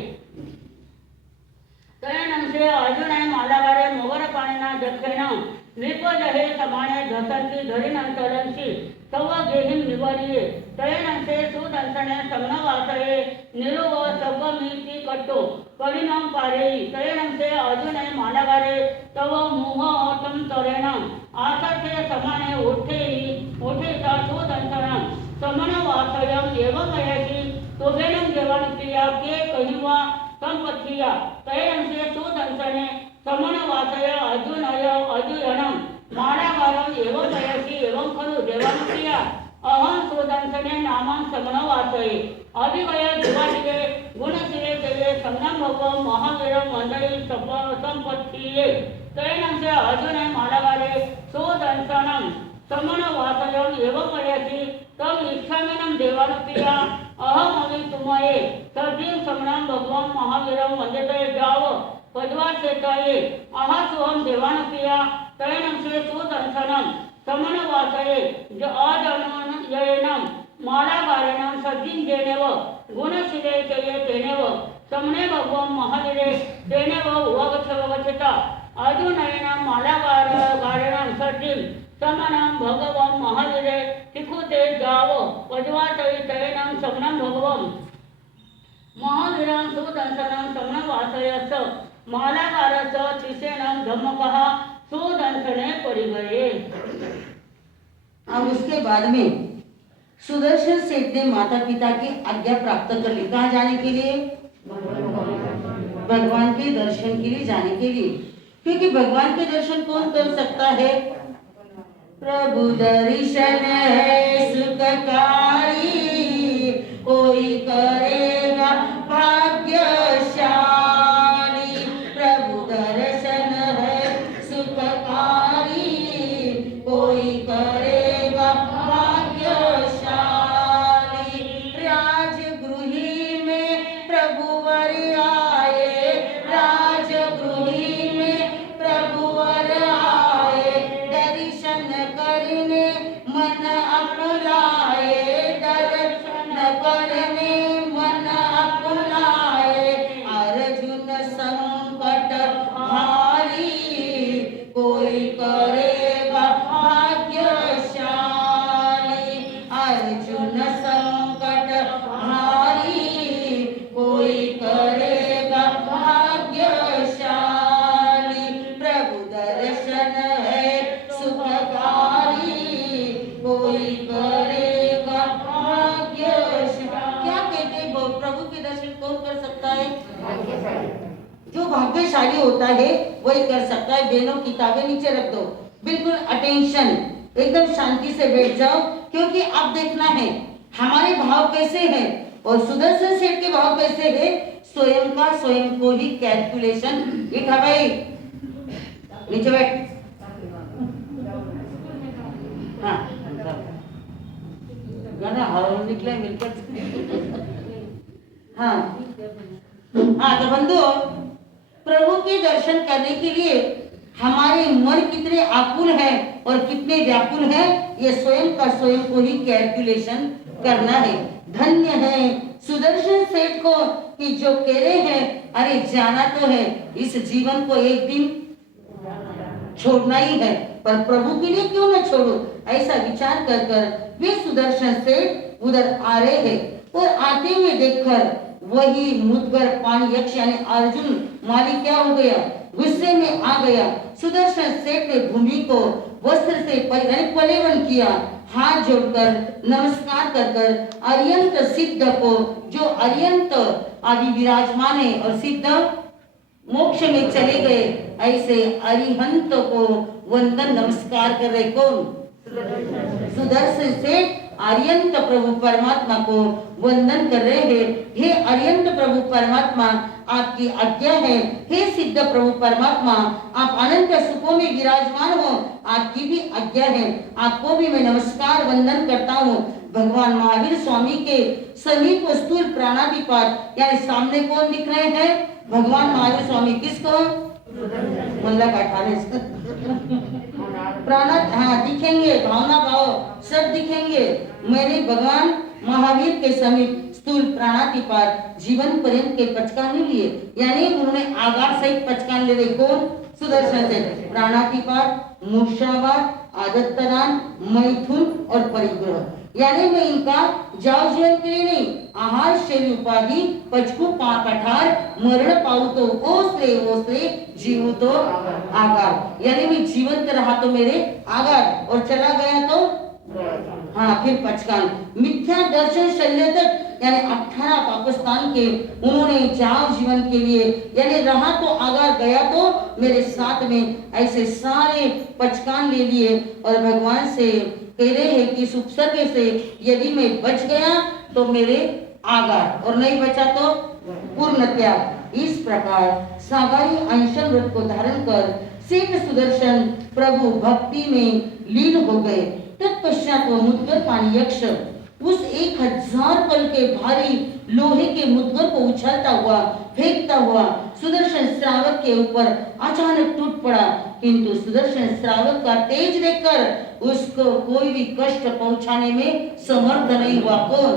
तैनं से अर्जुनय मालाकारे मोगर पाणीना जखेनं निपजहे समाने धसंती धरिनंतरंसी तव गेहिं निवरिये तैनं से सुदंसने समनवासये निरुव सपमीति कट्टो परिणम पारेयी तैनं से अर्जुनय मालाकारे तव मुहतम तरेणं आसते समाने उठेता सुदंसनं समनवासयं एवमयसि तोभेनं देवानुक्रिया के कहिवा संपत्तिया तैनं से सुदंसने समनवासय अर्जुनयनं मालाकारं एवं मयसि एवं खलु देवानुक्रिया अहं सुदंसने नामं समनवासये अभिवय जुवादिवे गुणशिरे चये संगम भवं महावीरं वन्दे संपत्तिये तैनं से अर्जुनय मालाकारे सुदंसनं समनवासयं एवं मयसि तम इच्छामिनं देवानुक्रिया अहमवि तुमये तद्धिं समनं भगवं महावीरं वन्दते जाव पद्वासेतये अहसोहं देवानुक्रिया तैनं से सुदंसनं समनवासये अजनयनं मालाकारेणं सद्धिं जेनेव गुणशिरे चये तेनेव समने भगवं महावीरे तेनेव उवगच्छता अर्जुनयनं मालाकारेणं सद्धिं समनं भगवं महावीरे तिखुते जाव पद्वासयितयनं समनं भगवं महावीरं सुदंसनं समनवासयस मालाकारस त्रिसेनं धम्मकः सुदंसने परिगये। अब उसके बाद में सुदर्शन सेठ ने माता पिता की आज्ञा प्राप्त कर ली। कहाँ जाने के लिए? भगवान के दर्शन के लिए जाने के लिए, क्योंकि भगवान के दर्शन कौन कर सकता है? प्रभु दर्शन है सुखकारी कोई करेगा भाग्यशाली। प्रभु दर्शन है सुखकारी कोई करेगा भाग्यशाली। राजगृही में प्रभुवर आए, राजगृही में प्रभुवर आए, दर्शन करने मन अपना जो भाग्यशाली होता है वही कर सकता है। बहनों किताबें नीचे रख दो, बिल्कुल अटेंशन, एकदम शांति से बैठ जाओ, क्योंकि अब देखना है हमारे भाव कैसे हैं और सुदर्शन सेठ के भाव कैसे है। स्वयं का स्वयं को ही कैलकुलेशन। इठा भाई नीचे बैठ। हाँ गाना हवा निकला मिलकर। हाँ हाँ, तो बंधु प्रभु के दर्शन करने के लिए हमारे मन कितने आकुल है और कितने व्याकुल है, ये स्वयं का स्वयं को ही कैलकुलेशन करना है। धन्य है सुदर्शन सेठ को कि जो कह रहे हैं अरे जाना तो है, इस जीवन को एक दिन छोड़ना ही है, पर प्रभु के लिए क्यों न छोड़ो, ऐसा विचार कर कर वे सुदर्शन सेठ उधर आ रहे हैं और आते हुए देखकर वही मुदगर पानी यक्ष यानी अर्जुन माली क्या हो गया, गुस्से में आ गया। सुदर्शन सेठ ने भूमि को वस्त्र से पलेवन किया, हाथ जोड़कर नमस्कार कर कर अरियंत सिद्ध को, जो अरियंत आदि विराजमान है और सिद्ध मोक्ष में चले गए, ऐसे अरिहंत को वंदन नमस्कार कर रहे। कौन? सुदर्शन सेठ अरियंत प्रभु परमात्मा को वंदन कर रहे हैं। हे अरियंत प्रभु परमात्मा आपकी आज्ञा है, हे सिद्ध प्रभु परमात्मा आप अनंत सुखों में विराजमान हो, आपकी भी आज्ञा है, आपको भी मैं नमस्कार वंदन करता हूँ। भगवान महावीर स्वामी के समीप स्थूल प्राणाधिपात यानी सामने कौन दिख रहे हैं? भगवान महावीर स्वामी। किसको? मुल्ला का प्राण हाँ दिखेंगे, भावना भाव सब दिखेंगे। मैंने भगवान महावीर के समीप स्थूल प्राणातिपात जीवन पर्यंत के पचकान नहीं लिए, यानी उन्होंने आगार सहित पचकान ले रहे। कौन? सुदर्शन से प्राणातिपात, मूर्छावात, आदत्तदान, मैथुन और परिग्रह, यानी मैं इनका जाव जीवन के लिए नहीं, आहार शैली उपाधि पचकू पठार मरण पाऊ तो ओसरे जीव तो आगार, यानी मैं जीवंत रहा तो मेरे आगार और चला गया तो हाँ फिर पचकान। मिथ्या दर्शन शल्य तक यानी 18 पाकिस्तान के उन्होंने जाव जीवन के लिए यानी रहा तो आगार गया तो मेरे साथ में, ऐसे सारे पचकान ले लिए और भगवान से कह रहे हैं कि इस उपसर्ग से यदि मैं बच गया तो मेरे आगार और नहीं बचा तो पूर्ण त्याग। इस प्रकार सागारी अंशन व्रत को धारण कर सेठ सुदर्शन प्रभु भक्ति में लीन हो गए। तत्पश्चात वह मुद्गर पानी यक्ष उस 1000 पल के भारी लोहे के मुद्गर को उछलता हुआ फेंकता हुआ सुदर्शन श्रावक के ऊपर अचानक टूट पड़ा, किंतु सुदर्शन श्रावक का तेज देखकर उसको कोई भी कष्ट पहुंचाने में समर्थ नहीं हुआ। कौन?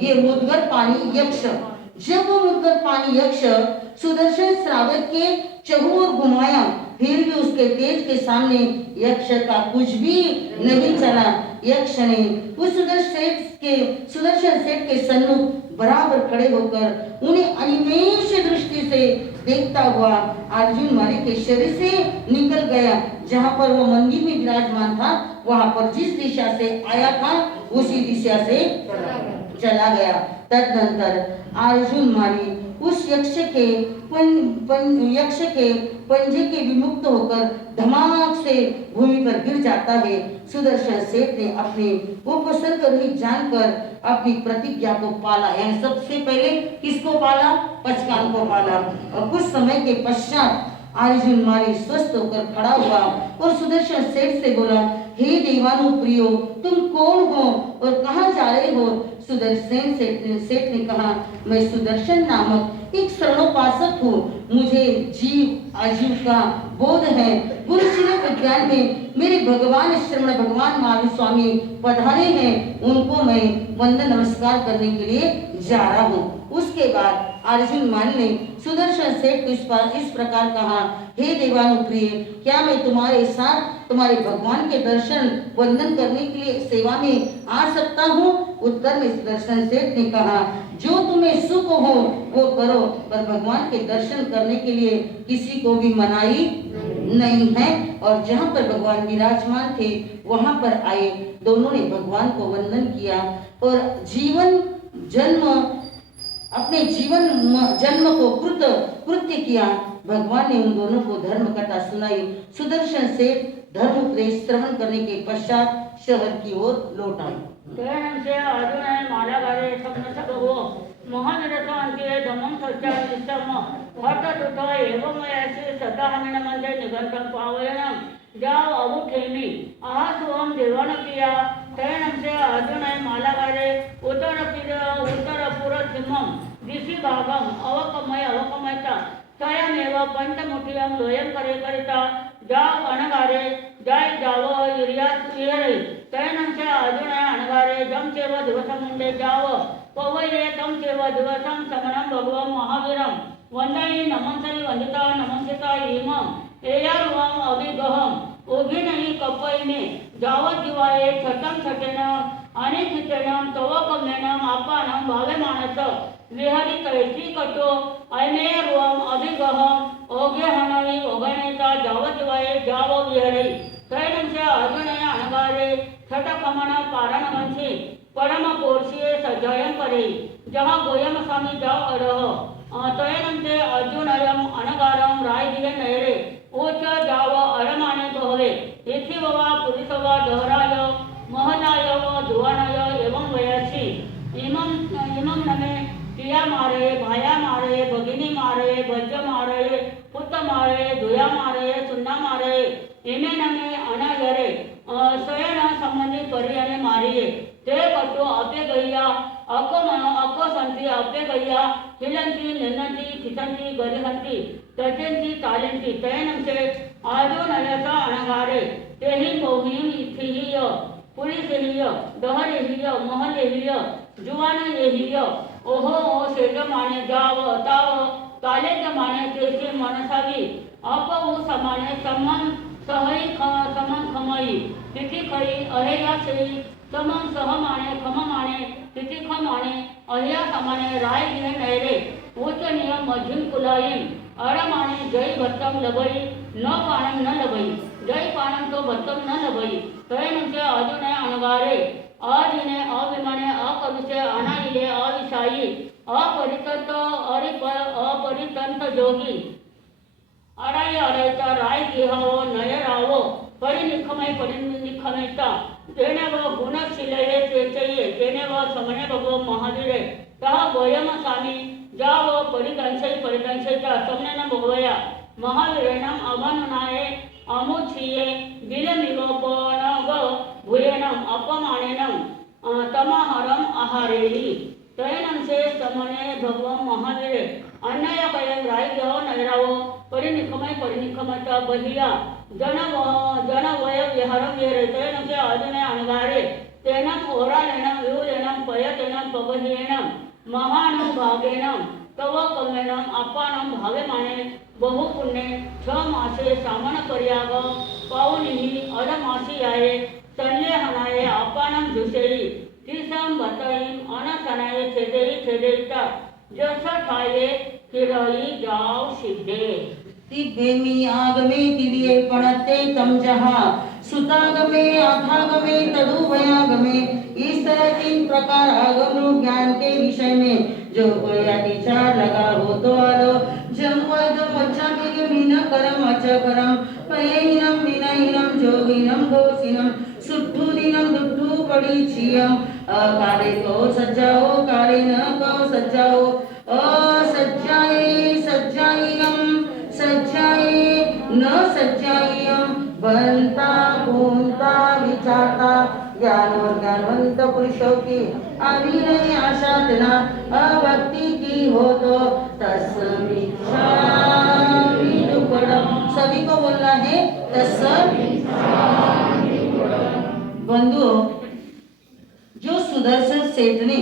ये मुद्गर पानी यक्ष। जब वो मुद्गर पानी यक्ष सुदर्शन श्रावक के चहुओर घुमाया, फिर भी उसके तेज के सामने यक्ष का कुछ भी नहीं चला। यक्ष ने उस सुदर्शन सेठ के सन्मुख बराबर खड़े होकर उन्हें अनिमेष दृष्टि से देखता हुआ अर्जुन माली के शरीर से निकल गया। जहाँ पर वो मंदिर में विराजमान था, वहाँ पर जिस दिशा से आया था उसी दिशा से चला गया। तदनंतर अर्जुन माली उस यक्ष के पंजे के विमुक्त होकर धमाक से भूमि पर गिर जाता है। सुदर्शन सेठ ने अपने उपसर्ग रहित जानकर अपनी प्रतिज्ञा को पाला, यानी सबसे पहले किसको पाला? पचकान को पाला। और कुछ समय के पश्चात अर्जुन माली स्वस्थ होकर खड़ा हुआ और सुदर्शन सेठ से बोला, हे देवानुप्रियो तुम कौन हो और कहाँ जा रहे हो? सुदर्शन सेठ ने कहा, मैं सुदर्शन नामक एक शरणोपासक हूँ, मुझे जीव अजीव का बोध है। गुरुशिल विज्ञान में मेरे भगवान श्रमण भगवान महावीर स्वामी पधारे हैं, उनको मैं वंदन नमस्कार करने के लिए जा रहा हूँ। उसके बाद अर्जुन मान ने सुदर्शन सेठ को इस प्रकार कहा, हे देवानुप्रिय क्या मैं तुम्हारे साथ तुम्हारे भगवान के दर्शन वंदन करने के लिए सेवा में आ सकता हूँ? उत्तर में सुदर्शन सेठ ने कहा, जो तुम्हें सुख हो वो करो, पर भगवान के दर्शन करने के लिए किसी को भी मनाही नहीं है। और जहाँ पर भगवान विराजमान थे वहाँ पर आए, दोनों ने भगवान को वंदन किया और जीवन जन्म अपने जीवन जन्म को कृत्य किया। भगवान ने उन दोनों को धर्म कथा सुनाई। सुदर्शन से धर्म उपदेश श्रवण करने के पश्चात शहर की ओर लौट आए। तेनंसे अर्जुन मालागारे समनसगो महानिरसांते धम्मं सच्चानिष्ठम हठतुत एवं ऐसे सदाहमेन मंदे निगंतम पावयनम जाव अबुठेमी आहास्वम देवान किया। तेनंसे अर्जुन मालागारे उत्तर सिंहम दिशि भागम अवकमयता स्वयमेव पंचमुठियम लोयम करे करिता जाव अनगारे जाय जाव इरियारे। तैनंसे अर्जुन अनगारे जम चेव दिवसम मुंडे जाव पवये तम चेव दिवसम समणम भगवम महावीरम वंदनी नमंसरी वंदिता नमंसिता इमम एयारुवम अभिगहम उभिनहि कपयिने जावत जीवाये छटम छटेन अनिखितेनम तव कम्यनम आपानम भावेमानस विहरी तैसी कटो अयमेरुवम अभिगहम ओगेहनहि ओगणेता जावत जीवाये जाव विहरी। तैनंसे अर्जुन अनगारे छटकमन पारणवंशी परम पोर्षिये सज्जयं करे जहाँ गोयम स्वामी जाव अरह। तैनंसे अर्जुनयम अनगारम राय दिवे नयरे ओच जाव अरमाने बहवे इति वा पुरुषवा दहराय महलाय व दुवानाय एवं वयाची इमं नमे पिया मारे भाया मारे भगिनी मारे भज्ज मारे पुत्र मारे धुया मारे सुन्ना मारे इमे नमे अनायरे स्वयं संबंधी परियाने मारिये ते कटो अपे गैया अको संति अपे गैया हिलंती निन्नती खितंती गरिहंती तजेंती तालेंती। तैनंसे आजोनयसा अनगारे तेहि मोहिम इथिहिय पुलिसहिय दहरेहिय महलेहिय जुवानेहिय ओहो सेज माने जाव ताव काले माने तेसे मनसावी अपहु समाने समम सहई समम खमई तिथि खई अहेया सेई समम सह माने खम माने तिथि ख माने अहेया समाने राय दिहे नयरे उच्च नियम मध्यम कुलायम अर माने जय भत्तम लबई न पाणम न लबई जय पाणम तो भत्तम न लबई। तैनंसे अर्जुन अनगारे आदिने अभिमाने अकरुषे अनाइले अविषायी अपरितंत जोगी अराय अरायता राय गिहावो नय रावो परिनिखमयता तेने व गुणशीलये चेचये तेने व समने भगव महावीरे तहा गोयम स्वामी जाव परिदंशयता समने भगवया महावीरेणम अवनुनाये अमुच्छिये बिलमिवपनग भूयेनम अपमानेनम तमाहरम आहारेहि। तैनंसे समने भगवम महावीरे अन्नय कयं रायगो नयरावो परिनिखमयता बहिया जनवय विहरम विहरे। तैनंसे अर्जुन अनगारे तेनम ओरालेनम विहुलेनम पयतेनम पबहियेनम महानं भागेनम तव कमेनम अपानं भावे माने बहु पुण्य छ मासे सामन पर्याग पावनिहि अधमासी आये संले हनाये अपानं जुसेई तिसम बतईम अनसनाये छेदेईता जस ठाये किरई जाव सिद्धे। तिभेमी आगमे तिलिये पणते तम जहा सुतागमे अथागमे तदुभयागमे। इस तरह 3 प्रकार आगम रूप ज्ञान के विषय में जो कोई विचार लगा हो तो आलो जम वैदो मच्चा के मीना करम अच्छा करम पयेहिनम विनयिनम जोगिनम दोषिनम सुद्धुदिनम दुद्धु पड़ी छियम अकाले को सज्जाओ काले न को सज्जाओ असज्जाए सज्जाइनम सज्जाए न सज्जाइयम बनता भूमता विचारता ज्ञान और ज्ञानवंत पुरुषों की अभिनय आसाधना अभक्ति की हो तो सभी को बोलना है बंधुओं, जो सुदर्शन सेठ ने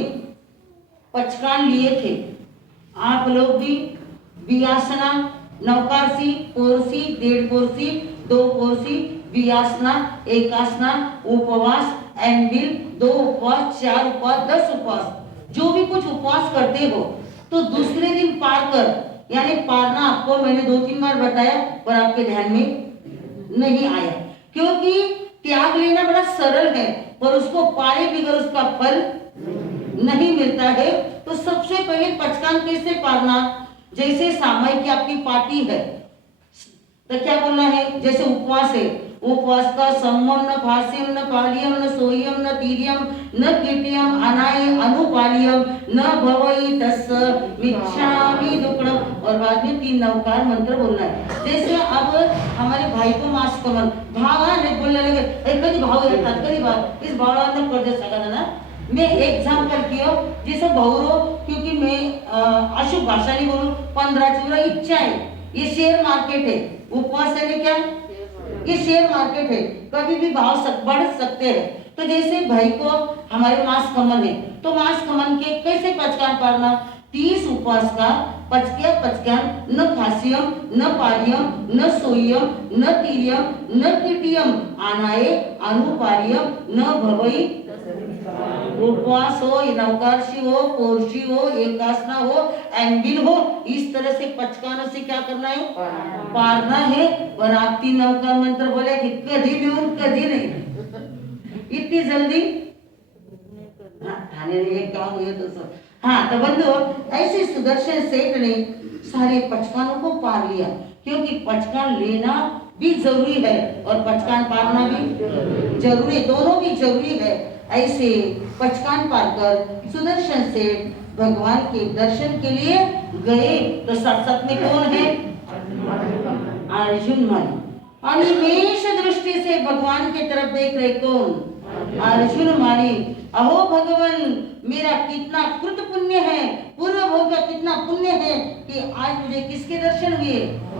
पचकान लिए थे आप लोग भी वियासना नौकारसी पोरसी 1.5 पोरसी 2 पोरसी वियासना एकासना उपवास एमबिल 2 उपवास 4 उपवास 10 उपवास जो भी कुछ उपवास करते हो तो दूसरे दिन पार कर, यानी पारना आपको मैंने 2-3 बार बताया पर आपके ध्यान में नहीं आया, क्योंकि त्याग लेना बड़ा सरल है पर उसको पाए बिगर उसका फल नहीं मिलता है तो सबसे पहले पचकान कैसे पारना, जैसे सामयिक की आपकी पार्टी है तो क्या बोलना है, जैसे उपवास है, उपवास का सम्मम न फास्यम न पालियम न सोयम न तीर्यम न कीटियम अनाय अनुपालियम न भवई तस् मिच्छामि दुक्कडम, और बाद में 3 नवकार मंत्र बोलना है। जैसे अब हमारे भाई को मास कमन भावा नहीं बोलने लगे, कधी भाव येतात कधी भाव इस भावना कर दे सका ना। मैं एग्जाम्पल किया जैसे भावरो, क्योंकि मैं अशुभ भाषा नहीं बोलूं, 15 इच्छा है, ये शेयर मार्केट है, उपवास है क्या, ये शेयर मार्केट है, कभी भी भाव बढ़ सकते हैं। तो जैसे भाई को हमारे मास कमन है तो मास कमन के कैसे पचकान पारना, 30 उपवास का पचकान न फास्यम न पालियम न सोयम न तीर्यम न कीटियम आनाए अनुपालियम न भवई। उपवास हो, नवकारशी हो, कोरशी हो, एकासना हो, एंबिल हो, इस तरह से पचकानों से क्या करना है, पारना है। और आप 3 नवकार मंत्र बोले कि कभी लिहून कधी नहीं, इतनी जल्दी थाने में एक काम हुए तो सब। हाँ तो बंधु, ऐसे सुदर्शन सेठ ने सारे पचकानों को पार लिया, क्योंकि पचकान लेना भी जरूरी है और पचकान पारना भी जरूरी, दोनों भी जरूरी है। ऐसे पचकान पारकर सुदर्शन सेठ भगवान के दर्शन के लिए गए तो साथ साथ में कौन है, अर्जुन माली। अनिमेष दृष्टि से भगवान की तरफ देख रहे कौन, अर्जुन माली। अहो भगवान, मेरा कितना कृत पुण्य है, पूर्व भोग का कितना पुण्य है कि आज मुझे किसके दर्शन हुए,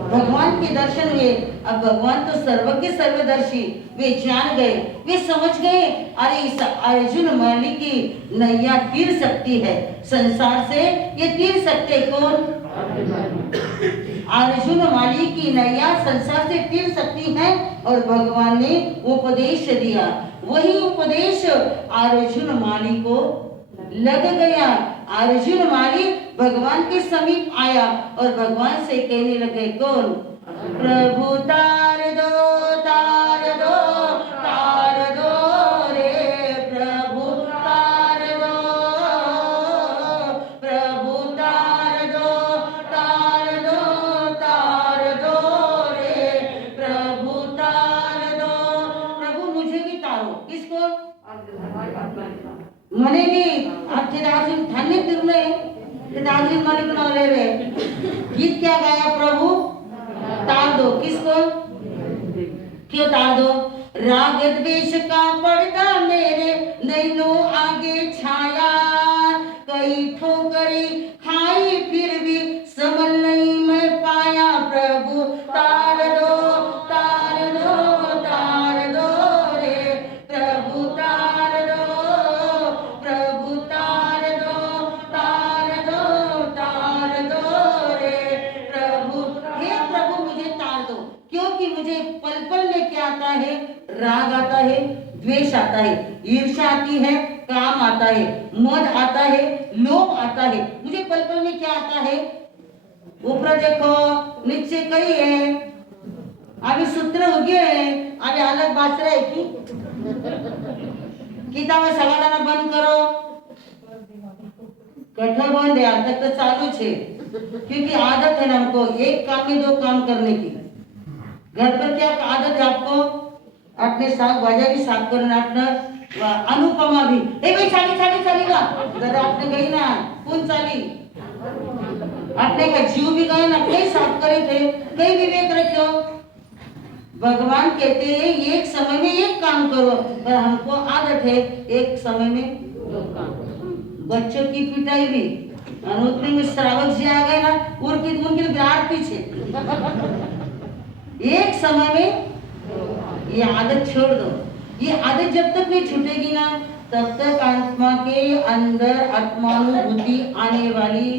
भगवान के दर्शन हुए। अब भगवान तो सर्वज्ञ सर्वदर्शी, वे जान गए, वे समझ गए, अरे इस अर्जुन माली की नैया तीर सकती है, संसार से ये तीर सकते कौन, अर्जुन माली की नैया संसार से तीर सकती है। और भगवान ने उपदेश दिया, वही उपदेश अर्जुन माली को लग गया। अर्जुन माली भगवान के समीप आया और भगवान से कहने लगे कौन, प्रभु तार दो तार दो तार दो रे प्रभु तार दो, प्रभु तार दो तार दो तार दो रे प्रभु तार दो। प्रभु मुझे भी तारो, किसको, मने भी आपके दार्जिन धन्य तिरुने दार्जिन मालिक ना ले रहे। गीत क्या गाया, प्रभु तार दो, किसको, क्यों तार दो, राग द्वेष का पर्दा मेरे नैनों आगे छाया, कई ठोकरी खाई फिर भी समझ नहीं मैं पाया, प्रभु तार दो तार दो तार दो रे प्रभु तार दो, प्रभु तार दो तार दो तार दो रे प्रभु। हे प्रभु मुझे तार दो, क्योंकि मुझे पल पल में क्या आता है, राग आता है, द्वेष आता है, ईर्ष्या आती है, काम आता है, मद आता है, लोभ आता है। मुझे पल पल में क्या आता है, ऊपर देखो नीचे कई है, अभी सूत्र उगे है, अभी अलग बात रहे की किताब सगाना बंद करो, कठोर बंद है, अब तक तो चालू है, क्योंकि आदत है ना हमको एक काम में 2 काम करने की। घर पर क्या आदत है आपको, अपने साग भाजा भी साफ करना, अपना अनुपमा भी, ए भाई चाली चाली चाली का जरा आपने गई ना कौन चाली, अपने का जीव भी गए ना, कई साफ करे थे, कई विवेक रखो। भगवान कहते हैं एक समय में एक काम करो, पर हमको आदत है एक समय में 2 काम। बच्चों की पिटाई भी, अनुत्तरी में श्रावक जी आ गए ना, उनकी बिराट पीछे एक समय में, ये आदत छोड़ दो। ये आदत जब तक नहीं छूटेगी ना, तब तक आत्मा के अंदर आत्मानुभूति आने वाली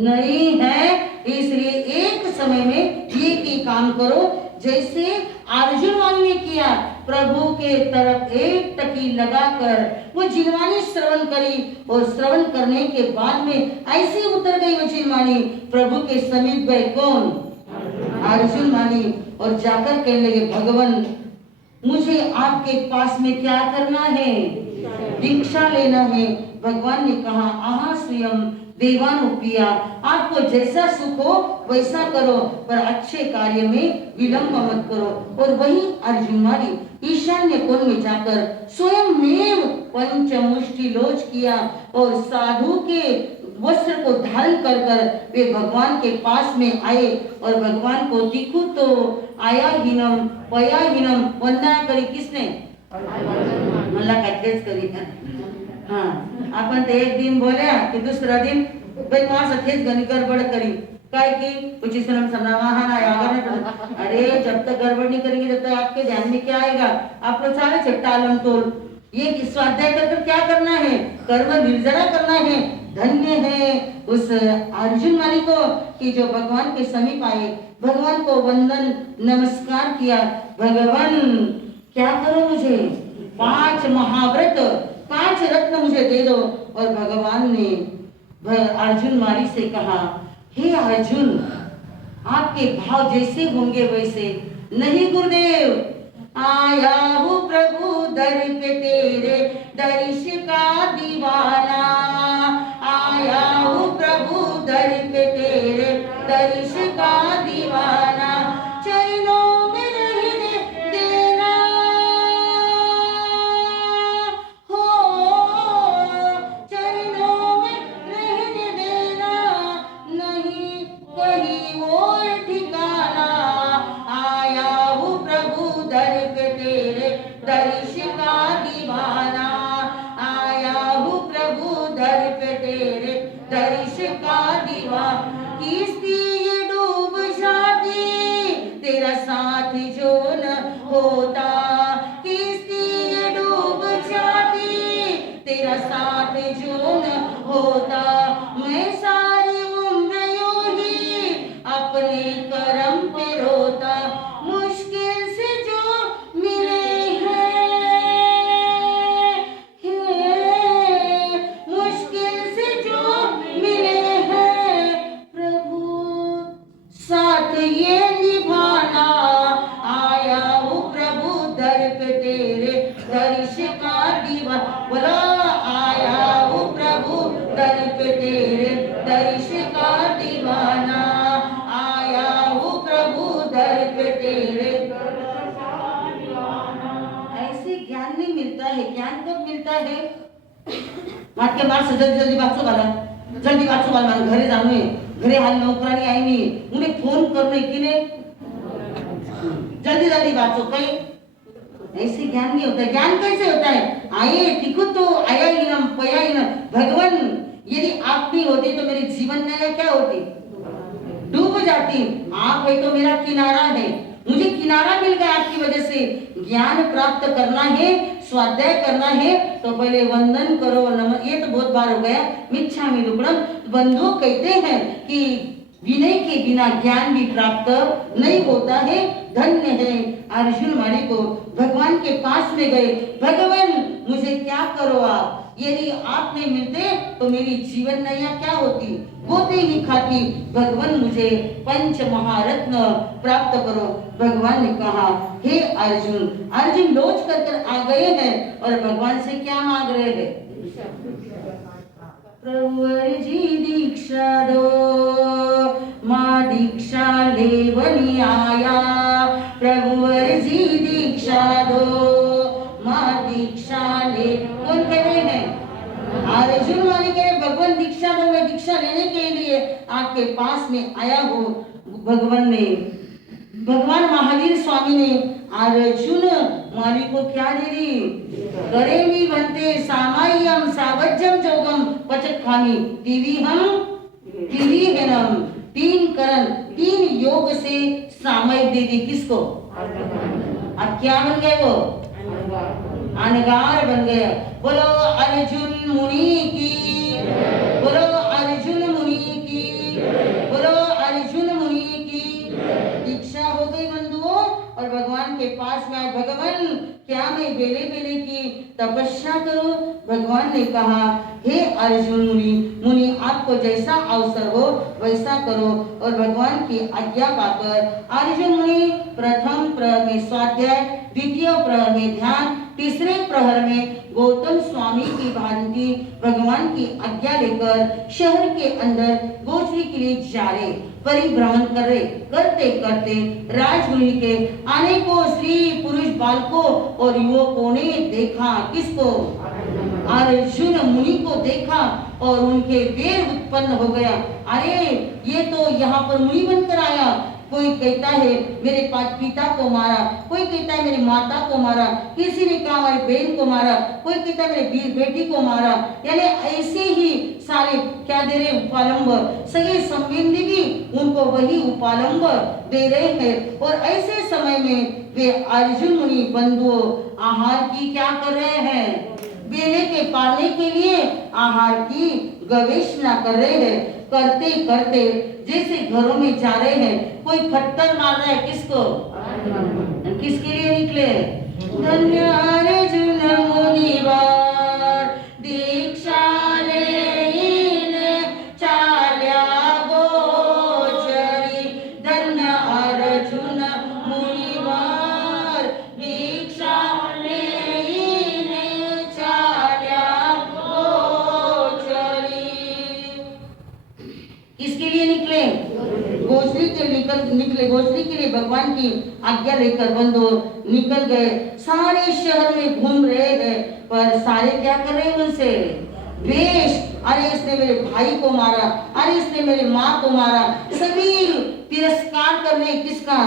नहीं है। इसलिए एक समय में एक ही काम करो, जैसे अर्जुन ने किया, प्रभु के तरफ एक टकी लगाकर वो जिनवानी श्रवण करी, और श्रवण करने के बाद में ऐसे उतर गई वो जिनवानी, प्रभु के समीप गए कौन, अर्जुन मानी, और जाकर कहने लगे भगवान मुझे आपके पास में क्या करना है, दीक्षा लेना है। भगवान ने कहा आहा स्वयं देवानुप्रिया, आपको जैसा सुख हो वैसा करो, पर अच्छे कार्य में विलंब मत करो। और वही अर्जुन मारी ईशान्य कोण में जाकर स्वयं में पंचमुष्टि लोच किया और साधु के वस्त्र को धारण कर कर वे भगवान के पास में आए और भगवान को दिखू तो आया हीनम पया हीनम वंदना करी। किसने? मला काय तेच करी। हाँ, आपण ते एक दिन बोल्या कि दूसरा दिन भाई मां सथेज गनी गड़बड़ करी काय की कुछ इस नाम सना महान आया अगर अरे जब तक गड़बड़ नहीं करेंगे जब तक आपके ध्यान में क्या आएगा? आप लोग सारे चट्टालम तोल ये स्वाध्याय कर क्या करना है? कर्म निर्जरा करना है। धन्य है उस अर्जुन माली को कि जो भगवान के समीप आए, भगवान को वंदन नमस्कार किया। भगवान क्या करो मुझे? 5 महाव्रत 5 रत्न मुझे दे दो। और भगवान ने अर्जुन माली से कहा हे अर्जुन, आपके भाव जैसे होंगे वैसे। नहीं गुरुदेव, आया हूँ प्रभु दर पे तेरे दर्श का दीवाना, आया हूँ प्रभु दर पे तेरे दर्श का दीवाना। चरणों में रहने देना हो, चरणों में रहने देना, नहीं कहीं और ठिकाना। आया हूँ प्रभु दर पे तेरे दर्श का दीवाना, आया हूँ प्रभु दर पे तेरे दर्श का दीवाना। किस्ती ये डूब जाती तेरा साथ जो न होता, किस्ती ये डूब जाती तेरा साथ जो न होता। मैं सारी उम्र यूं ही अपने कर्म पे रोता। मुश्किल से जो मिले हैं, मुश्किल से जो मिले हैं, प्रभु साथ ये निभाना। आया हूँ प्रभु दर पे तेरे दर्श का दीवाना। बोला आया हूँ प्रभु दर पे तेरे दर्श का दीवाना, आया हूँ प्रभु दर पे तेरे दर्श का दीवाना। ऐसे ज्ञान नहीं मिलता है। ज्ञान कब मिलता है? मात के मार से जल्दी जल्दी वाचो वाला, जल्दी वाचो वाला मान घरे जानो है, घरे हाल नौकरानी आई नहीं, उन्हें फोन करने के लिए जल्दी जल्दी वाचो। कहीं ऐसे ज्ञान नहीं होता। ज्ञान कैसे होता है? आए टिकू तो आया ही ना पया ही ना। भगवान यदि आप नहीं होते तो मेरे जीवन में क्या होती? डूब जाती। आप है तो मेरा किनारा है, मुझे किनारा मिल गया आपकी वजह से। ज्ञान प्राप्त करना है, स्वाध्याय करना है तो पहले वंदन करो, नमन। ये तो बहुत बार हो गया, मिच्छामि दुक्कडम। बंधु कहते हैं कि विनय के बिना ज्ञान भी प्राप्त नहीं होता है। धन्य है अर्जुन माली को भगवान के पास में गए। भगवान मुझे क्या करो आप? यदि आप नहीं मिलते तो मेरी जीवन नैया क्या होती? गोते ही खाती। भगवान मुझे 5 महारत्न प्राप्त करो। भगवान ने कहा हे अर्जुन, अर्जुन लोच कर आ गए हैं और भगवान से क्या मांग रहे हैं? प्रभुवर जी दीक्षा दो, माँ दीक्षा लेवनी आया। प्रभुवर जी दीक्षा दो, माँ दीक्षा ले। कौन कह रहे हैं? अर्जुन वाली कह रहे भगवान दीक्षा दो, मैं दीक्षा लेने के लिए आपके पास में आया हूँ। भगवान ने, भगवान महावीर स्वामी ने अर्जुन माली को क्या दे दी? करे भी बनते सामायम सावज्जम जोगम पचक खामी टीवी हम टीवी है नम। 3 करण 3 योग से सामयिक दे दी। किसको? अब क्या बन गए वो? अनगार बन गया। बोलो अर्जुन मुनि की, बोलो अर्जुन मुनि की, बोलो अर्जुन मुनि की। दीक्षा हो गई बंधुओं और भगवान के पास में आए। भगवान क्या मैं बेले बेले की तपस्या करूं? भगवान ने कहा, हे अर्जुन मुनि आपको जैसा अवसर हो वैसा करो। और भगवान की आज्ञा पाकर अर्जुन मुनि प्रथम प्रहर में स्वाध्याय, द्वितीय प्रहर में ध्यान, तीसरे प्रहर में गौतम स्वामी की भांति भगवान की आज्ञा लेकर शहर के अंदर गोचरी के लिए जा रहे, परिभ्रमण कर रहे। करते करते राजगुरु के आने को स्त्री पुरुष बालकों और युवकों ने देखा। किसको? अर्जुन मुनि को देखा और उनके वेर उत्पन्न हो गया। अरे ये तो यहाँ पर मुनि बनकर आया। कोई कहता है मेरे पिता को मारा, कोई कहता है मेरी माता को मारा, किसी ने कहा हमारी बहन को मारा, कोई कहता है मेरी बेटी को मारा। यानी ऐसे ही सारे क्या दे रहे उपालंब, सगे संबंधी भी उनको वही उपालंब दे रहे हैं। और ऐसे समय में वे अर्जुन मुनि बंधुओं आहार की क्या कर रहे हैं? बेले के पालने के लिए आहार की गवेषणा कर रहे हैं। करते करते जैसे घरों में जा रहे हैं, कोई पत्थर मार रहा है। किसको? किसके लिए निकले? धन्य अर्जुन मुनिवर दीक्षा लेने चाल्या गोचरी। धन्य अर्जुन मुनिवर दीक्षा लेने चाल्या गोचरी। किसके लिए निकले? गोचरी के निकले। गोचरी के लिए भगवान की आज्ञा लेकर बंधु निकल गए। सारे शहर में घूम रहे हैं, पर सारे क्या कर रहे हैं? उनसे द्वेष। अरे इसने मेरे भाई को मारा, अरे इसने मेरी माँ को मारा। सभी तिरस्कार कर रहे। किसका?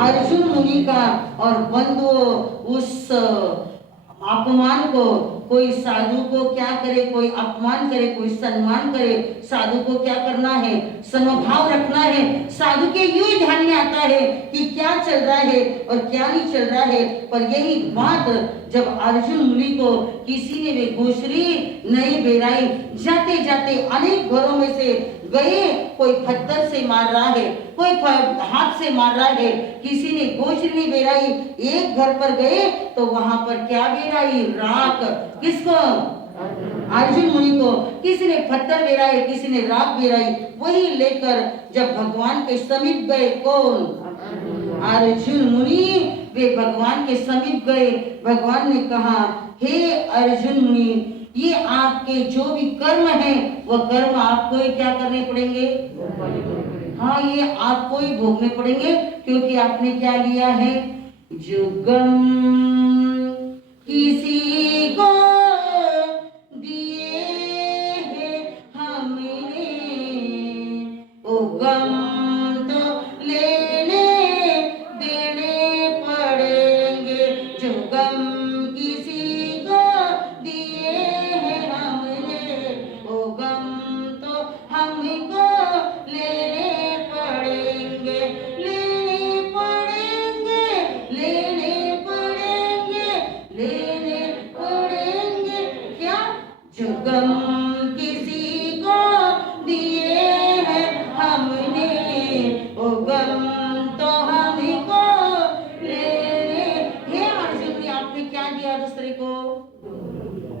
अर्जुन मुनि का। और बंधु उस अपमान को, कोई साधु को क्या करे, कोई अपमान करे, कोई सम्मान करे। साधु को क्या करना है? समभाव रखना है। साधु के यूं ही ध्यान में आता है कि क्या चल रहा है और क्या नहीं चल रहा है। पर यही बात जब अर्जुन मुनि को किसी ने वे गोचरी नहीं बेराई, जाते जाते अनेक घरों में से गए, कोई पत्थर से मार रहा है, कोई हाथ से मार रहा है, किसी ने गोचरी नहीं बेराई। एक घर पर गए तो वहां पर क्या बेराई? राख। किसको? अर्जुन मुनि को। किसी ने पत्थर बेराए, किसी ने राख बेराई। वही लेकर जब भगवान के समीप गए, कौन? अर्जुन मुनि वे भगवान के समीप गए। भगवान ने कहा, हे अर्जुन मुनि, ये आपके जो भी कर्म है वह कर्म आपको ही क्या करने पड़ेंगे? हाँ, ये आपको ही भोगने पड़ेंगे, क्योंकि आपने क्या लिया है? जो गम किसी को दिए हैं हमने, वो गम तो लेने देने पड़ेंगे। जो गम किसी को दिए हैं हमने, वो गम तो हमको लेने पड़ेंगे। लेने पड़ेंगे, लेने पड़ेंगे, लेने पड़ेंगे। क्या? जो गम किसी को दिए हैं हमने, वो गम तो हमको लेने। हे अर्जुन ने आपने क्या दिया? दूसरे को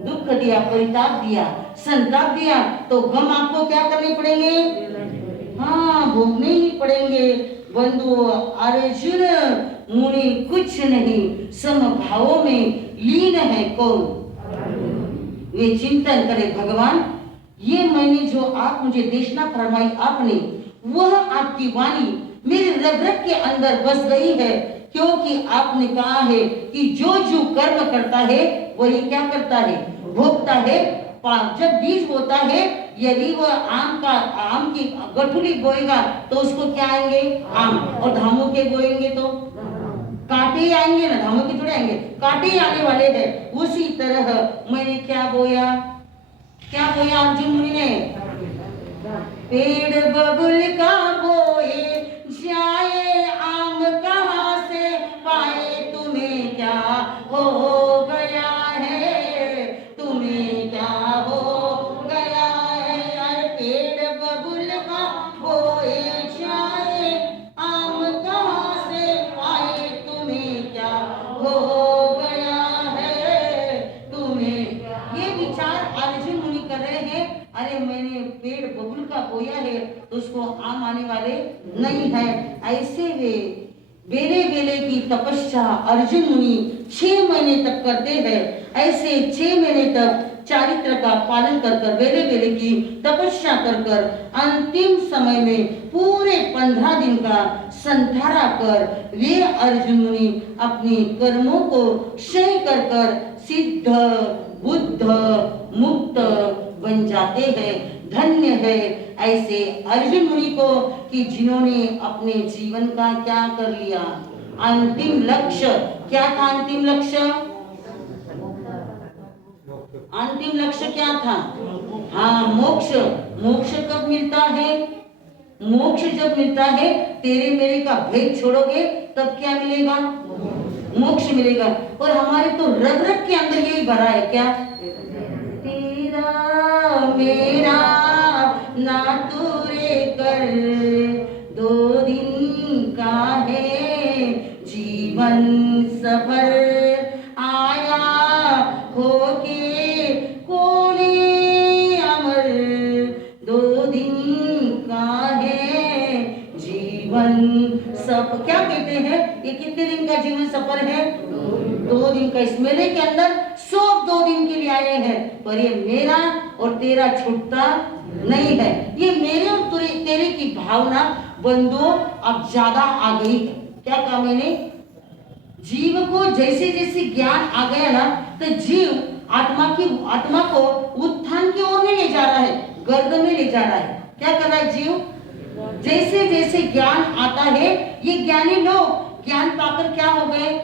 दुख दिया, परिताप दिया, संताप दिया, तो गम आपको क्या करने पड़ेंगे? हाँ, भोगने ही पड़ेंगे। बंधु अर्जुन मुनि कुछ नहीं, समभावों में लीन है। कौन? वे चिंतन करे, भगवान ये मैंने जो आप मुझे देशना फरमाई आपने, वह आपकी वाणी मेरे रग रग के अंदर बस गई है। क्योंकि आपने कहा है कि जो जो कर्म करता है वही क्या करता है? भोगता है। जब बीज बोता है, यदि वह आम की गठुली बोएगा तो उसको क्या आएंगे? आम। और धामों के बोएंगे तो कांटे ही आएंगे ना, धामों के थोड़े आएंगे, कांटे ही आने वाले हैं। उसी तरह मैंने क्या बोया? क्या बोया अर्जुन मुनि ने? पेड़ बबुल का बोए जाए, आम कहाँ से पाए? तुम्हें क्या हो गया है? तुम्हें क्या हो गया है? अरे पेड़ बबुल का बोए जाए, आम कहाँ से पाए? तुम्हें क्या हो गया है? तुम्हें ये भी अर्जुन मुनि कर रहे हैं, अरे मैंने पेड़ बबुल का बोया है तो उसको आम आने वाले नहीं है। ऐसे वे बेले बेले की तपस्या अर्जुन मुनि 6 महीने तक करते हैं। ऐसे 6 महीने तक चारित्र का पालन कर कर बेले बेले की तपस्या कर कर अंतिम समय में पूरे 15 दिन का संधारा कर वे अर्जुन मुनि अपने कर्मों को क्षय कर कर सिद्ध बुद्ध मुक्त बन जाते हैं। धन्य है ऐसे अर्जुन मुनि को कि जिन्होंने अपने जीवन का क्या कर लिया, अंतिम लक्ष्य क्या था? अंतिम लक्ष्य, अंतिम लक्ष्य क्या था? हाँ, मोक्ष। मोक्ष कब मिलता है? मोक्ष जब मिलता है, तेरे मेरे का भेद छोड़ोगे तब क्या मिलेगा? मोक्ष मिलेगा। और हमारे तो रग रग के अंदर यही भरा है, क्या? तेरा मेरा ना तूरे कर, 2 दिन का है जीवन सफर, आया होके कोने अमर, 2 दिन का है जीवन सब। क्या कहते हैं? ये कितने दिन का जीवन सफर है? 2 दिन का। इस मेले के अंदर सब 2 दिन के लिए आए हैं, पर ये मेरा और तेरा छूटता नहीं है। ये मेरे और तेरे की भावना बंधु अब ज्यादा आ गई है। क्या कहा मैंने? जीव को जैसे जैसे ज्ञान आ गया ना, तो जीव आत्मा को उत्थान की ओर नहीं ले जा रहा है, गर्दन में ले जा रहा है। क्या कर रहा है जीव? जैसे जैसे ज्ञान आता है, ये ज्ञानी लोग ज्ञान पाकर क्या हो गए?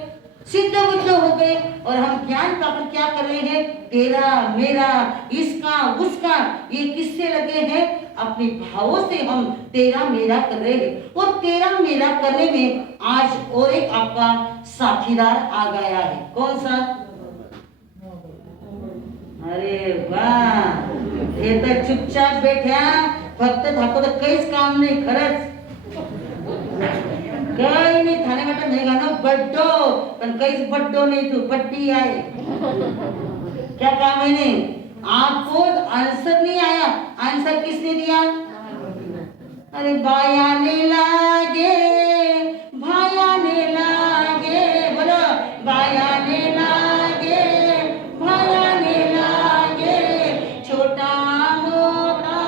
सिद्ध बुद्ध हो गए। और हम ज्ञान पाकर क्या कर रहे हैं? तेरा मेरा, इसका उसका, ये किससे लगे हैं? अपने भावों से हम तेरा मेरा कर रहे हैं। और तेरा मेरा करने में आज और एक आपका साथीदार आ गया है। कौन सा? अरे वाह, हे तर चुपचाप बैठ्या, फक्त थाको तर काहीच काम नाही। खरंच काही नाही, थाने वाटत नाही गाणं बड्डो, पण काहीच बड्डो नहीं, तू बड्डी आहे। क्या कहा मैंने? आपको आंसर नहीं आया। आंसर किसने दिया? अरे बाया ने लागे, भाया ने लागे, बोलो बाया ने लागे, भाया ने लागे, छोटा मोटा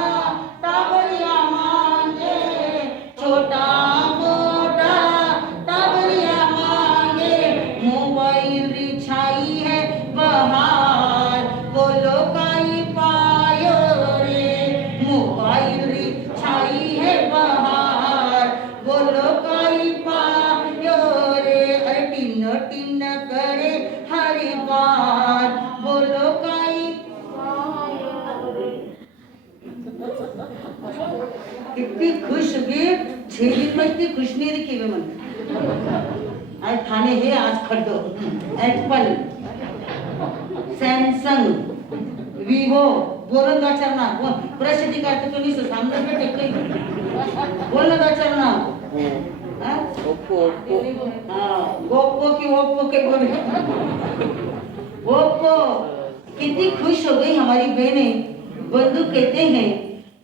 टाबरिया मांगे, छोटा मोटा टाबरिया मांगे, मोबाइल रिछाई है बहार, बोलो काई पायो रे, मोबाइल रिछाई है बहार, बोलो काई पायो रे, अरे टिन टिन करे हरि बार, बोलो काई कितनी खुश हुई। 6 दिन में इतनी खुश नहीं दिखी वे मन। आज थाने है, आज खड्डो, एप्पल, सैमसंग, वीवो, बोलो दा चलना, प्रसिद्धि करते तो नहीं सो सामने बैठे कहीं बोलो दा चलना। ओप्पो, हाँ ओप्पो की ओप्पो के बोले ओप्पो। कितनी खुश हो गई हमारी बहनें। बंधु कहते हैं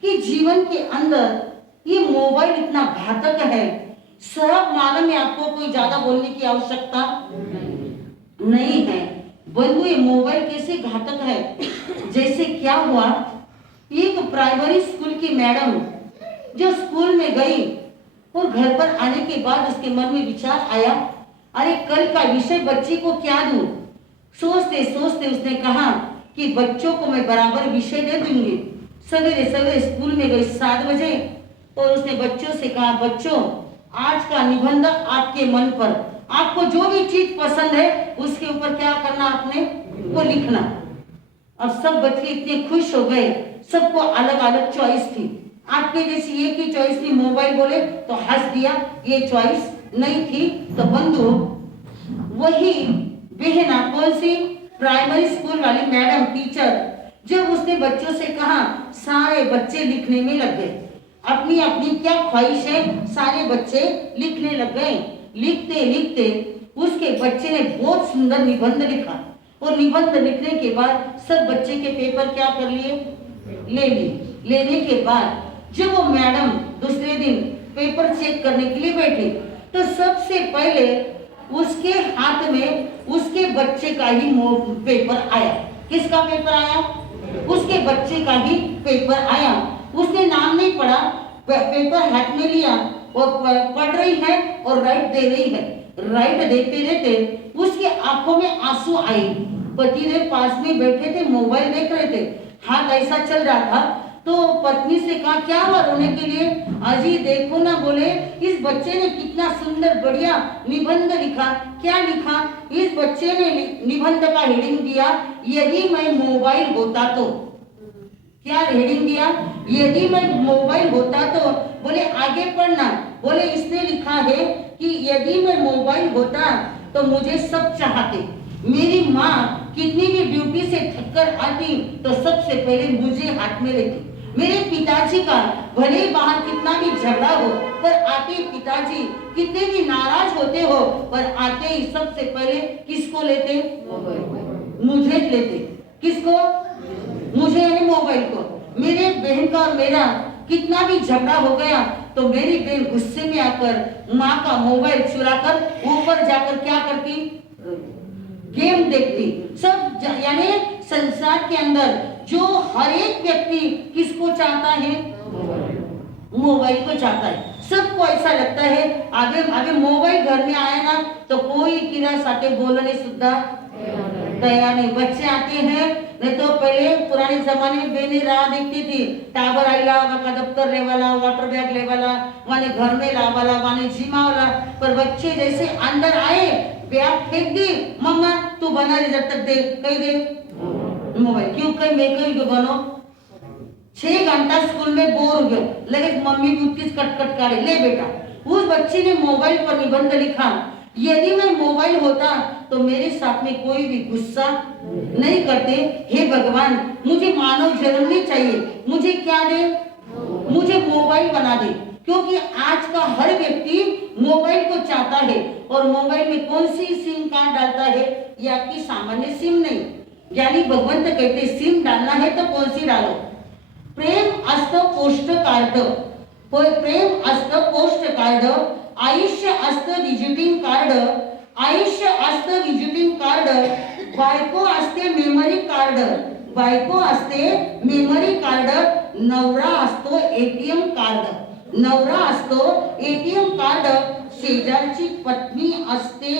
कि जीवन के अंदर ये मोबाइल इतना घातक है, सब मालूम है आपको, कोई ज्यादा बोलने की आवश्यकता नहीं है। बंधु ये मोबाइल कैसे घातक है? जैसे क्या हुआ, एक प्राइमरी स्कूल की मैडम जो स्कूल में गई और घर पर आने के बाद उसके मन में विचार आया, अरे कल का विषय बच्ची को क्या दूं। सोचते सोचते उसने कहा कि बच्चों को मैं बराबर विषय दे दूंगी। सवेरे सवेरे स्कूल में गई 7 बजे और उसने बच्चों से कहा, बच्चों आज का निबंध आपके मन पर, आपको जो भी चीज पसंद है उसके ऊपर क्या करना, आपने वो लिखना। अब सब बच्चे इतने खुश हो गए, सबको अलग अलग चॉइस थी। आपके जैसी एक ही चॉइस थी, मोबाइल बोले तो हंस दिया, ये चॉइस नहीं थी। तो बंधु वही बहना, कौन सी? प्राइमरी स्कूल वाली मैडम, टीचर, जब उसने बच्चों से कहा, सारे बच्चे लिखने में लग गए। अपनी अपनी क्या ख्वाहिश है, सारे बच्चे लिखने लग गए। लिखते लिखते उसके बच्चे ने बहुत सुंदर निबंध लिखा। और निबंध लिखने के बाद सब बच्चे के पेपर क्या कर लिए, ले लिए। लेने के बाद जब वो मैडम दूसरे दिन पेपर चेक करने के लिए बैठी तो सबसे पहले उसके हाथ में उसके बच्चे का ही पेपर आया। किसका पेपर आया? उसके बच्चे का ही पेपर आया। उसने नाम नहीं पढ़ा, पेपर हाथ में लिया और पढ़ रही है और राइट दे रही है। राइट देते देते उसके आंखों में आंसू आए। पतिदेव पास में बैठे थे, मोबाइल देख रहे थे, हाथ ऐसा चल रहा था। तो पत्नी से कहा क्या हुआ रोने के लिए? अजी देखो ना, बोले इस बच्चे ने कितना सुंदर बढ़िया निबंध लिखा। क्या लिखा? इस बच्चे ने निबंध का हेडिंग दिया, यदि मैं मोबाइल होता तो। क्या हेडिंग दिया? यदि मैं मोबाइल होता तो। बोले आगे पढ़ना। बोले इसने लिखा है कि यदि मैं मोबाइल होता तो मुझे सब चाहते। मेरी माँ कितनी भी ड्यूटी से थककर आती तो सबसे पहले मुझे हाथ में लेती। मेरे पिताजी का भले बाहर कितना भी झगड़ा हो पर आते ही पिताजी कितने भी नाराज होते हो पर आते ही सबसे पहले किसको लेते? मुझे लेते। किसको? मुझे यानी मोबाइल को। मेरे बहन का और मेरा कितना भी झगड़ा हो गया तो मेरी बहन गुस्से में आकर माँ का मोबाइल चुराकर ऊपर जाकर क्या करती? गेम देखती। सब यानी संसार के अंदर जो हर एक व्यक्ति किसको चाहता है? मोबाइल को चाहता है। सबको ऐसा लगता है आगे आगे मोबाइल घर में आए ना तो कोई किरा साथे बोलने सुद्धा तैयार नहीं। बच्चे आते हैं, नहीं तो पहले पुराने जमाने में बहनें राह देखती थी, टावर आईला का दफ्तर लेवाला, वाटर बैग लेवाला, वाने घर में लावाला, वाने जिमावाला। पर बच्चे जैसे अंदर आए बैग फेंक दी, मम्मा तू बना रही जब तक दे, कही दे मोबाइल। क्यों? कहीं मैं कहीं बनो 6 घंटा स्कूल में बोर हो गया, लगे मम्मी भी उत्तीस कट काटे, ले बेटा। उस बच्चे ने मोबाइल पर निबंध लिखा, यदि मैं मोबाइल होता तो मेरे साथ में कोई भी गुस्सा नहीं करते। हे भगवान, मुझे मानव जन्म नहीं चाहिए, मुझे क्या दे? मुझे मोबाइल बना दे। क्योंकि आज का हर व्यक्ति मोबाइल को चाहता है और मोबाइल में कौन सी सिम कार्ड डालता है? ये आपकी सामान्य सिम नहीं, यानी भगवंत कहते सिम डालना है तो कौन सी डालो? प्रेम अस्त पोस्ट कार्ड, प्रेम अस्त पोस्ट कार्ड, आयुष्य अस्त विजिटिंग कार्ड, आयुष्य अस्त विजिटिंग कार्ड, बायको असते मेमरी कार्ड, बायको असते मेमरी कार्ड, नवरा असतो एटीएम कार्ड, नवरा असतो एटीएम कार्ड, शेजारची पत्नी असते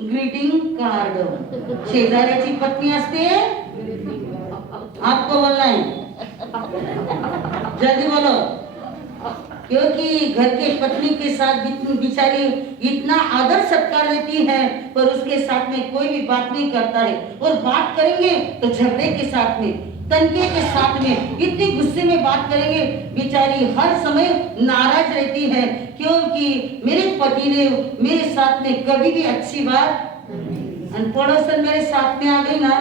ग्रीटिंग कार्ड, शेजाऱ्याची पत्नी असते, आपको बोलना है, जल्दी बोलो। क्योंकि घर के पत्नी के साथ बिचारी इतना आदर सत्कार देती है पर उसके साथ में कोई भी बात नहीं करता है, और बात करेंगे तो झगड़े के साथ में, तनके के साथ में, इतने गुस्से में बात करेंगे। बेचारी हर समय नाराज रहती है क्योंकि मेरे पति ने मेरे साथ में कभी भी अच्छी बात, पड़ोसन मेरे साथ में आ गई ना,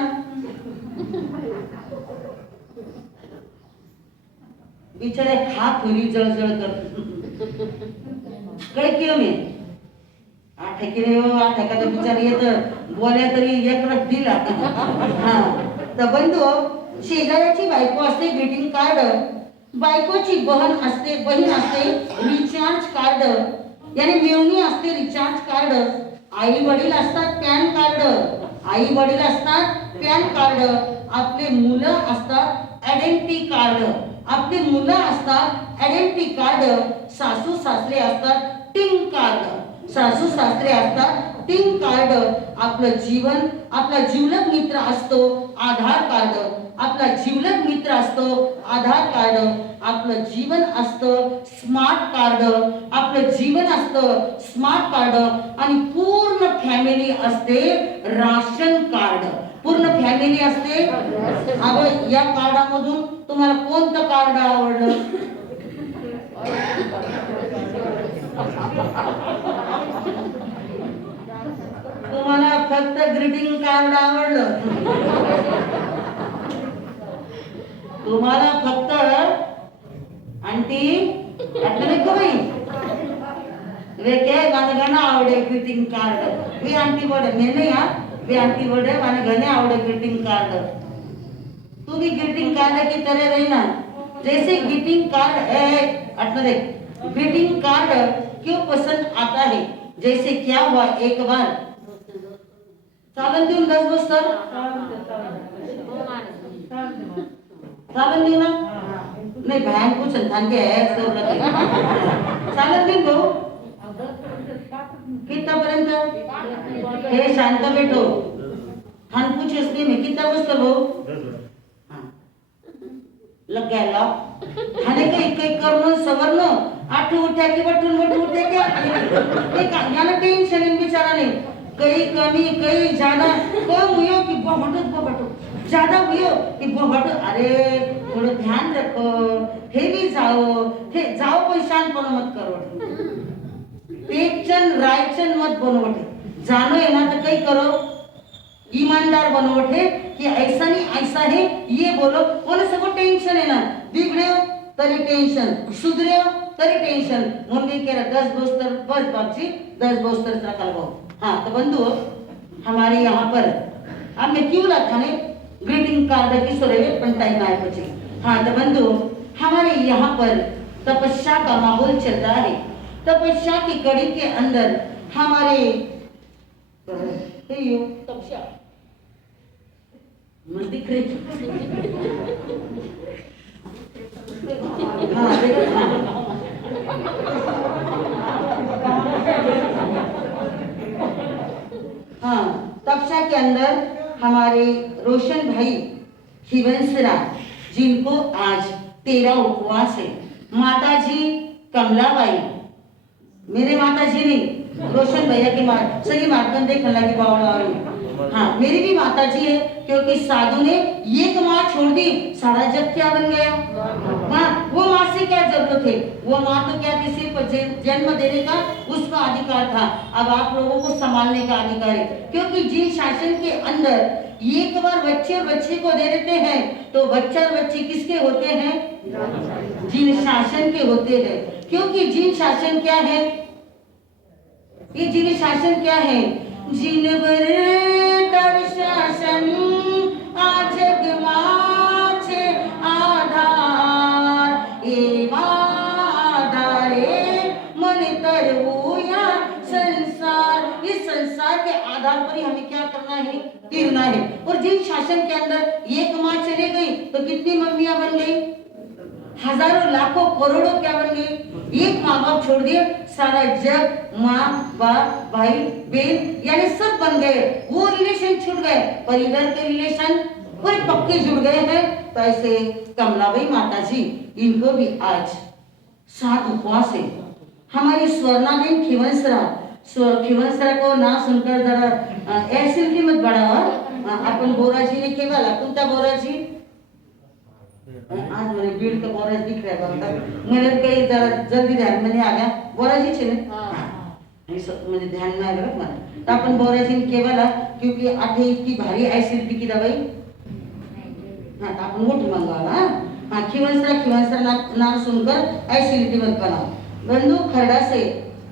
बिचारे हाथ पूरी जळजळ करते। काय केलं मी आठ केले हो, आठ का तो बिचारी येत बोल्या तरी एक रट दिला। हा तर बंधू, शेजाऱ्याची बायको असते ग्रीटिंग कार्ड, बायकोची बहीण असते रिचार्ज कार्ड, यानी मेवणी असते रिचार्ज कार्ड, आई वडील असतात पॅन कार्ड, आई वडील असतात पॅन कार्ड, आपले मुलं असतात आयडेंटिटी कार्ड, आपली मुलं असतात आयडेंटिटी कार्ड, सासू सासरे असतात टिंग कार्ड, सासू सासरे असतात टिंग कार्ड, आपलं जीवन, आपला जीवलग मित्र असतो आधार कार्ड, आपला जीवलग मित्र असतो आधार कार्ड, आपलं जीवन असतं स्मार्ट कार्ड, आपलं जीवन असतं स्मार्ट कार्ड, आणि पूर्ण फॅमिली असते राशन कार्ड, पूर्ण फॅमिली असते। अब या कार्डामधून तुम्हाला कोणतं कार्ड आवडलं? तुम्हाला फक्त ग्रीटिंग कार्ड आवडलं, तुम्हाला फक्त आंटी आठवले का बाई वे क्या गाना गाना आवडे ग्रीटिंग कार्ड, वे आंटी बोले मैं नहीं यार ब्याती बड़े माने घने आवड़े ग्रीटिंग कार्ड। तू भी ग्रीटिंग कार्ड की तरह रहना। जैसे ग्रीटिंग कार्ड है, अटना देख, ग्रीटिंग कार्ड क्यों पसंद आता है? जैसे क्या हुआ एक बार चालन देऊन 10 बस्तर चालन देऊ ना नाही भयान कुछ थान के है तो लगे चालन देऊ भाऊ कितना पर्यंत हे शांत बैठो थान कुछ इसलिए मैं कितना बस्तर भाऊ लग गया लॉक थाने का एक करणं सवर्ण आठ उठ्या की बटून बटून उठ्या क्या एक याना टेंशन इन बिचाराने कहीं कमी कहीं ज्यादा कम हुई कि बहुत ज्यादा हुई कि बहुत अरे थोड़ा ध्यान रखो हे भी जाओ कोई शांतपण मत करो टेक्चन रायचन मत बनवटे जानो है ना तो कहीं करो ईमानदार बनवटे कि ऐसा नहीं ऐसा है ये बोलो कोण सगळं टेंशन है ना बिगड़े तरी टेंशन सुधरे तरी टेंशन मुंगे के 10 बोस्तर बस बापजी 10 बोस्तर रखा लो। हाँ तो बंधु हमारे यहाँ पर अब मैं क्यों रखा ने ग्रीटिंग कार्ड की सोरे पण टाइम आए पछी। हाँ तो बंधु हमारे यहाँ पर तपस्या का माहौल चल रहा है। तपस्या की कड़ी के अंदर हमारे तपस्या मुझे दिख रही हाँ देखो हाँ तपस्या के अंदर हमारे रोशन भाई खिवंसरा जिनको आज 13 उपवास है। माता जी कमलाबाई मेरे माता जी नहीं रोशन भैया की माँ सही मातकन देख लगी बावड़ा हाँ मेरी भी माता जी है क्योंकि साधु ने एक माँ छोड़ दी सारा जग क्या बन गया। हाँ वो माँ से क्या जरूरत है वो माँ तो क्या किसी को जन्म देने का उसका अधिकार था अब आप लोगों को संभालने का अधिकार है क्योंकि जिन शासन के अंदर एक बार बच्चे और बच्चे को दे देते हैं तो बच्चा और बच्ची किसके होते हैं जिन शासन के होते हैं क्योंकि जिन शासन क्या है ये जिन शासन क्या है जिन बर शासन आज माचे आधार ए आधारे मन तरवूया संसार इस संसार के आधार पर ही हमें क्या करना है तीरना है। और जिन शासन के अंदर एक माँ चले गई तो कितनी मम्मियां बन गई हजारों लाखों करोड़ों क्या बन गई एक माँ बाप छोड़ दिए सारा जग माँ बाप भाई बहन यानी सब बन गए वो रिलेशन छूट गए पर इधर के रिलेशन पूरे पक्के जुड़ गए हैं। तो ऐसे कमलाबाई माता जी इनको भी आज 7 उपवास है। हमारी स्वर्णाबेन खिवंसरा को ना सुनकर जरा ऐसे की मत बढ़ावा अपन बोरा जी ने केवल कुंता बोरा जी आज मैंने भीड़ का बोरा दिख रहा है मेरे कई जरा जल्दी ध्यान में नहीं आ गया बोरा जी चले मुझे ध्यान में आ गया मैंने तो अपन बोरा जी ने केवल क्योंकि आठे इतनी भारी एसिडिटी की दवाई हाँ तो अपन मोटी मंगवाना हाँ खिवंसरा नाम सुनकर एसिडिटी मत बनाओ। बंधु खरड़ा से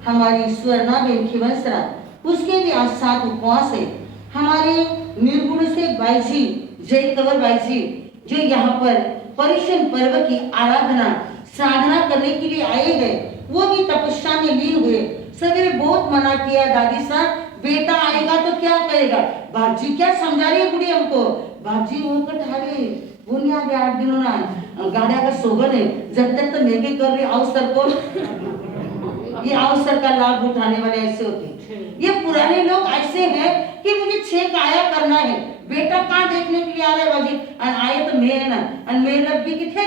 हमारी स्वर्णाबेन खिवंसरा उसके भी आज 7 उपवास है। हमारे निर्गुण से बाई जी जय कंवर बाई जी जो यहाँ पर परिश्रम पर्व की आराधना साधना करने के लिए आए हैं वो भी तपस्या में लीन हुए। सवेरे बहुत मना किया दादी साहब बेटा आएगा तो क्या करेगा बापजी क्या समझा रही है बुढ़ी हमको बापजी वो कटावे वो नहीं आ गया 8 दिनों ना गाड़ा का सोगन है जब तक तो मैं भी कर रही अवसर को ये अवसर का लाभ उठाने वाले ऐसे होते हैं। ये पुराने लोग ऐसे हैं कि मुझे 6 काया करना है बेटा कहाँ देखने के लिए आ रहा है बाजी आए तो मैं है ना और मैं लग भी कि थे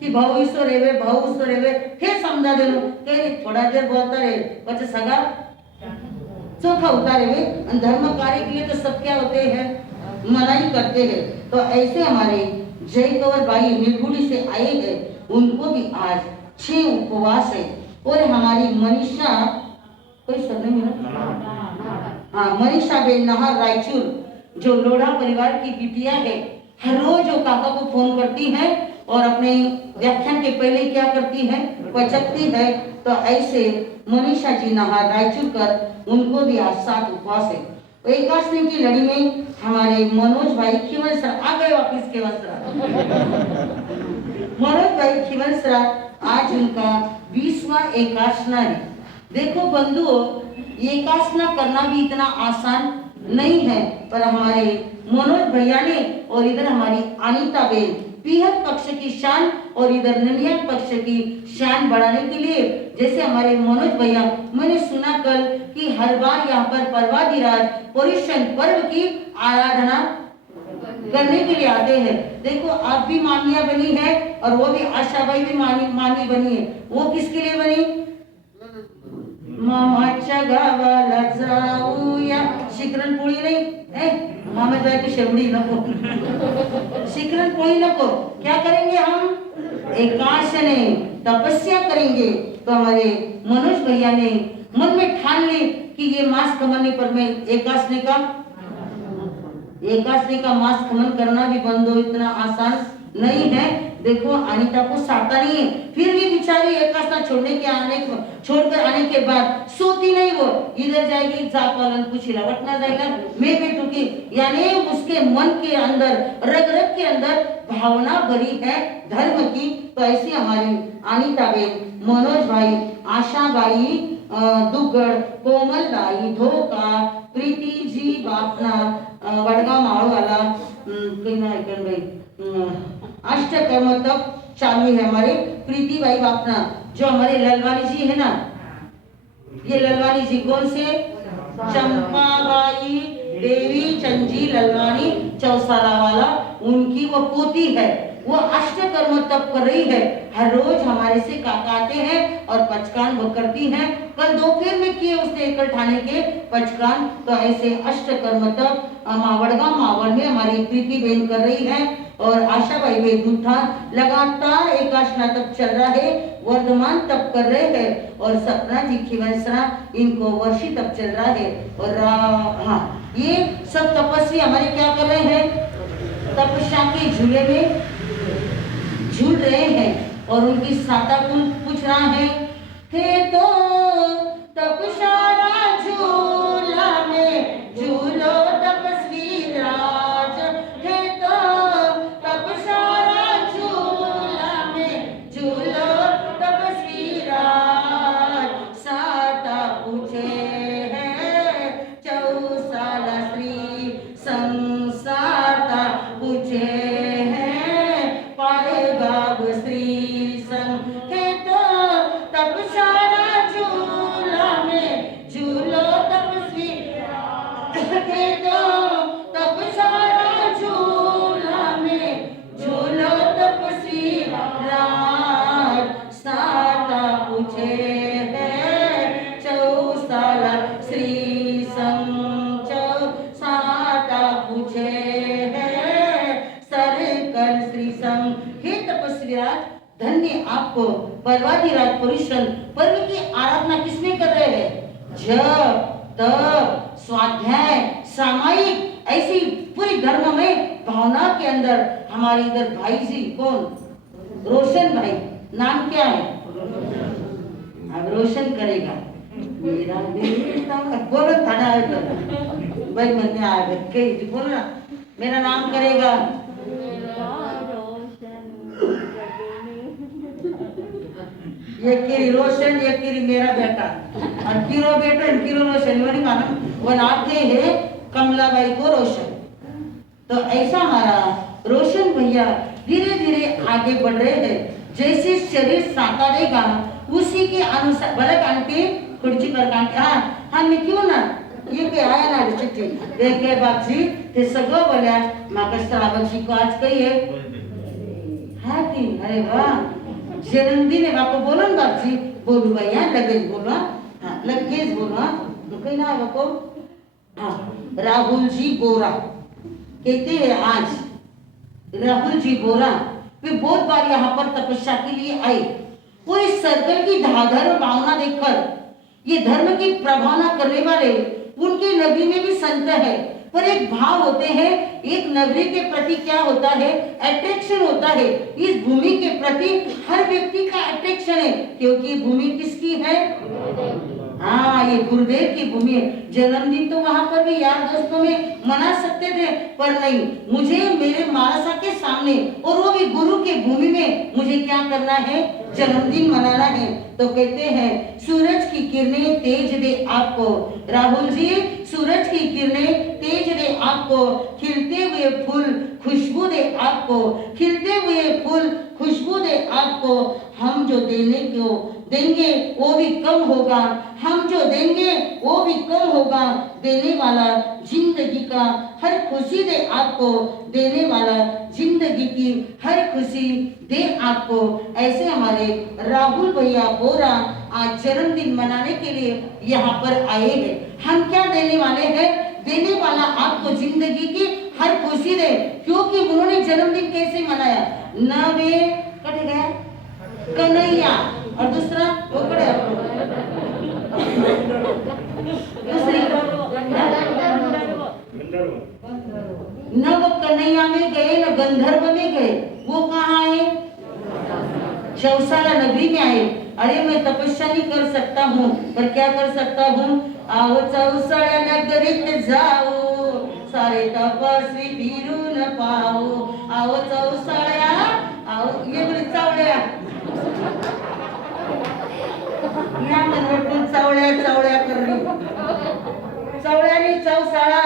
कि भाऊ ईश्वर रेवे थे समझा दे कहीं थोड़ा देर बोलता रहे बच्चे सगा चौथा उतारे हुए धर्म कार्य के लिए तो सब क्या होते हैं मनाही करते हैं। तो ऐसे हमारे जय कंवर बाई निर्गुड़ी से आए हैं उनको भी आज 6 उपवास है। और हमारी मनीषा कोई सब नहीं मिला हाँ मनीषा बेन नहर रायचूर जो लोढ़ा परिवार की बिटिया है हर रोज वो काका को फोन करती है और अपने व्याख्यान के पहले क्या करती है पचकती है। तो ऐसे मनीषा जी नहर रायचूर कर उनको भी आज 7 उपवास है। एकादशी की लड़ी में हमारे मनोज भाई खिवंसरा आ गए वापिस खिवंसरा मनोज भाई खिवंसरा आज उनका 20वां एकादशना है। देखो बंधुओं, एकादशना करना भी इतना आसान नहीं है, पर हमारे मनोज भैया ने और इधर हमारी अनीता बेन पीहर पक्ष की शान और इधर ननिया पक्ष की शान बढ़ाने के लिए, जैसे हमारे मनोज भैया, मैंने सुना कल कि हर बार यहाँ पर पर्वाधिराज पर्युषण पर्व की आराधना करने के लिए आते हैं। देखो आप भी मामिया बनी है और वो भी आशाबाई भी मामी बनी है। वो किसके लिए बनी? मामाच्या गावाला जाऊया, शिकरण पोळी नहीं है, मामा जाए की शेवड़ी नको, शिकरण पोळी नको, क्या करेंगे हम? एकादशने तपस्या करेंगे। तो हमारे मनोज भैया ने मन में ठान ली कि ये मास कमाने पर मैं एकादशने का मास खमन करना भी बंद हो, इतना आसान नहीं है। देखो अनीता को साता नहीं है, फिर भी बेचारी एकादशना छोड़कर आने के बाद सोती नहीं, वो इधर जाएगी जापालन कुछ हिलावट ना जाएगा मैं बैठूंगी, यानी उसके मन के अंदर रग रग के अंदर भावना भरी है धर्म की। तो ऐसी हमारी अनीता बेन, मनोज भाई, आशा बाई दुग्गड़, कोमल बाई धोका, प्रीति जी बापना वडगाव माळवाला, अष्टकर्म तप चालू है हमारे प्रीति भाई बापना। जो हमारे ललवानी जी है ना, ये ललवानी जी कौन से? चंपाबाई देवी चंजी ललवानी चौसाला वाला, उनकी वो पोती है। वो अष्टकर्म तप कर रही है, हर रोज हमारे से काका आते हैं और पचकान वो करती हैं। कल दोपहर में किए उसने एकल ठाने के पचकान। तो ऐसे अष्टकर्म तप वडगांव मावल में हमारी प्रीति बेन कर रही है और आशा भाई वे दूठा लगातार एकादशना तप चल रहा है, वर्धमान तप कर रहे हैं और सपना जी खिवंसरा इनको वर्षी तप चल रहा है। और हाँ, ये सब तपस्वी हमारे क्या कर रहे हैं? तपस्या के झूले में झूल रहे हैं और उनकी साता कुल पूछ रहा है, थे तो तपस्या झूला में झूलो तपस्वी राज, थे तो तपस्या झूला में झूलो तपस्वी राज, साता पूछे है चौसाला श्री संसाता पूछे है पारगाव श्री संग, थे तो तपस्या झूला में झूलो तपस्वी, थे तो तपस्या झूला में झूलो तपस्वी राज, साता पूछे है चौसाला श्री संग, साता पूछे है सरकल श्री संग। हे तपस्वीराज, धन्य आपको। पर्वाधिराज पर्युषण पर्व की आराधना किसने कर रहे हैं? जप, तप, स्वाध्याय, सामायिक, ऐसी पूरी धर्म में भावना के अंदर हमारे इधर भाई जी कौन? रोशन भाई, नाम क्या है? अब रोशन करेगा मेरा बेटा, बोलो थाना भाई मन आ गए, बोलो ना मेरा नाम करेगा। ये किरी रोशन, ये किरी मेरा बेटा, और किरो बेटा किरो रोशन, वही मालूम वो नाते है कमलाबाई को रोशन। तो ऐसा हमारा रोशन भैया धीरे धीरे आगे बढ़ रहे हैं। जैसे शरीर साका देगा उसी के अनुसार बलक आंटी खुर्ची पर कांटे, हाँ मैं क्यों ना ये के आया ना चिट्ठी देखे बापजी ते सगळं बोल्या माका श्रावणची को आज काही है हाँ की, अरे वाह जन्मदिन है बापू, बोलो ना बापजी। बोलू भैया लगेज बोलो, हाँ लगेज बोलो, हाँ कहीं ना बापू। हाँ राहुल जी बोरा कहते हैं आज राहुल जी बोरा वे बहुत बार यहाँ पर तपस्या के लिए आए। पूरे सर्कल की धाधर और भावना देखकर ये धर्म की प्रभावना करने वाले उनके नगरी में भी संत है, पर एक भाव होते हैं, एक नगरी के प्रति क्या होता है? अट्रैक्शन होता है। इस भूमि के प्रति हर व्यक्ति का अट्रैक्शन है, क्योंकि भूमि किसकी है? हाँ, ये गुरुदेव की भूमि है। जन्मदिन तो वहां पर भी यार दोस्तों में मना सकते थे, पर नहीं, मुझे मेरे मानसा के सामने और वो भी गुरु की भूमि में मुझे क्या करना है? जन्मदिन मनाना है। तो कहते हैं सूरज की किरणें तेज दे आपको, राहुल जी सूरज की किरणें तेज दे आपको, खिलते हुए फूल खुशबू दे आपको, खिलते हुए फूल खुशबू दे आपको। हम जो देने को देंगे वो भी कम होगा, हम जो देंगे वो भी कम होगा। देने वाला जिंदगी का हर खुशी दे आपको, देने वाला जिंदगी की हर खुशी दे आपको। ऐसे हमारे राहुल भैया बोरा आज जन्मदिन मनाने के लिए यहाँ पर आए हैं। हम क्या देने वाले हैं? देने वाला आपको जिंदगी की हर खुशी दे, क्योंकि उन्होंने जन्मदिन कैसे मनाया? नवे कट गया कन्हैया, और दूसरा वो कड़े दूसरी न वो कन्हैया में गए न गंधर्व में गए, वो कहाँ आए? चौसाला नगरी में आए। अरे मैं तपस्या नहीं कर सकता हूँ, पर क्या कर सकता हूँ? आओ चौसाला नगरीत जाओ, सारे तपस्वी फिरू न पाओ। आओ चौसाला आओ, ये बोले चावड्या या मनवटून चावड्या चावड्या कर रही चावड्यानी चौसाळा।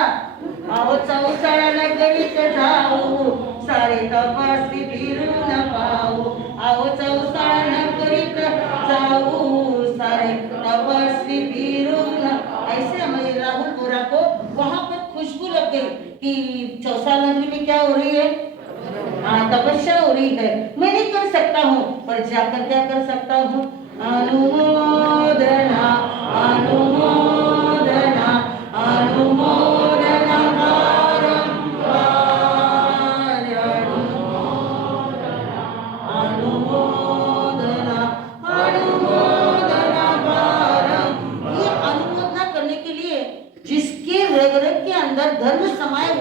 आओ चौसाळा नगरीत जाऊ, सारे तपस्वी फिरू न पाऊ। आओ चौसाळा नगरीत जाऊ, सारे तपस्वी फिरू न। ऐसे हमारे राहुल बोरा को वहां पर खुशबू लग गई कि चौसाला नगरी में क्या हो रही है? हाँ, तपस्या हो रही है। मैं नहीं कर सकता हूँ, पर जाकर क्या कर सकता हूँ? अनुमोदना अनुमोदना अनुमोदना बारंबार, अनुमोदना अनुमोदना बारंबार। ये अनुमोदना करने के लिए जिसके रग रग के अंदर धर्म समाया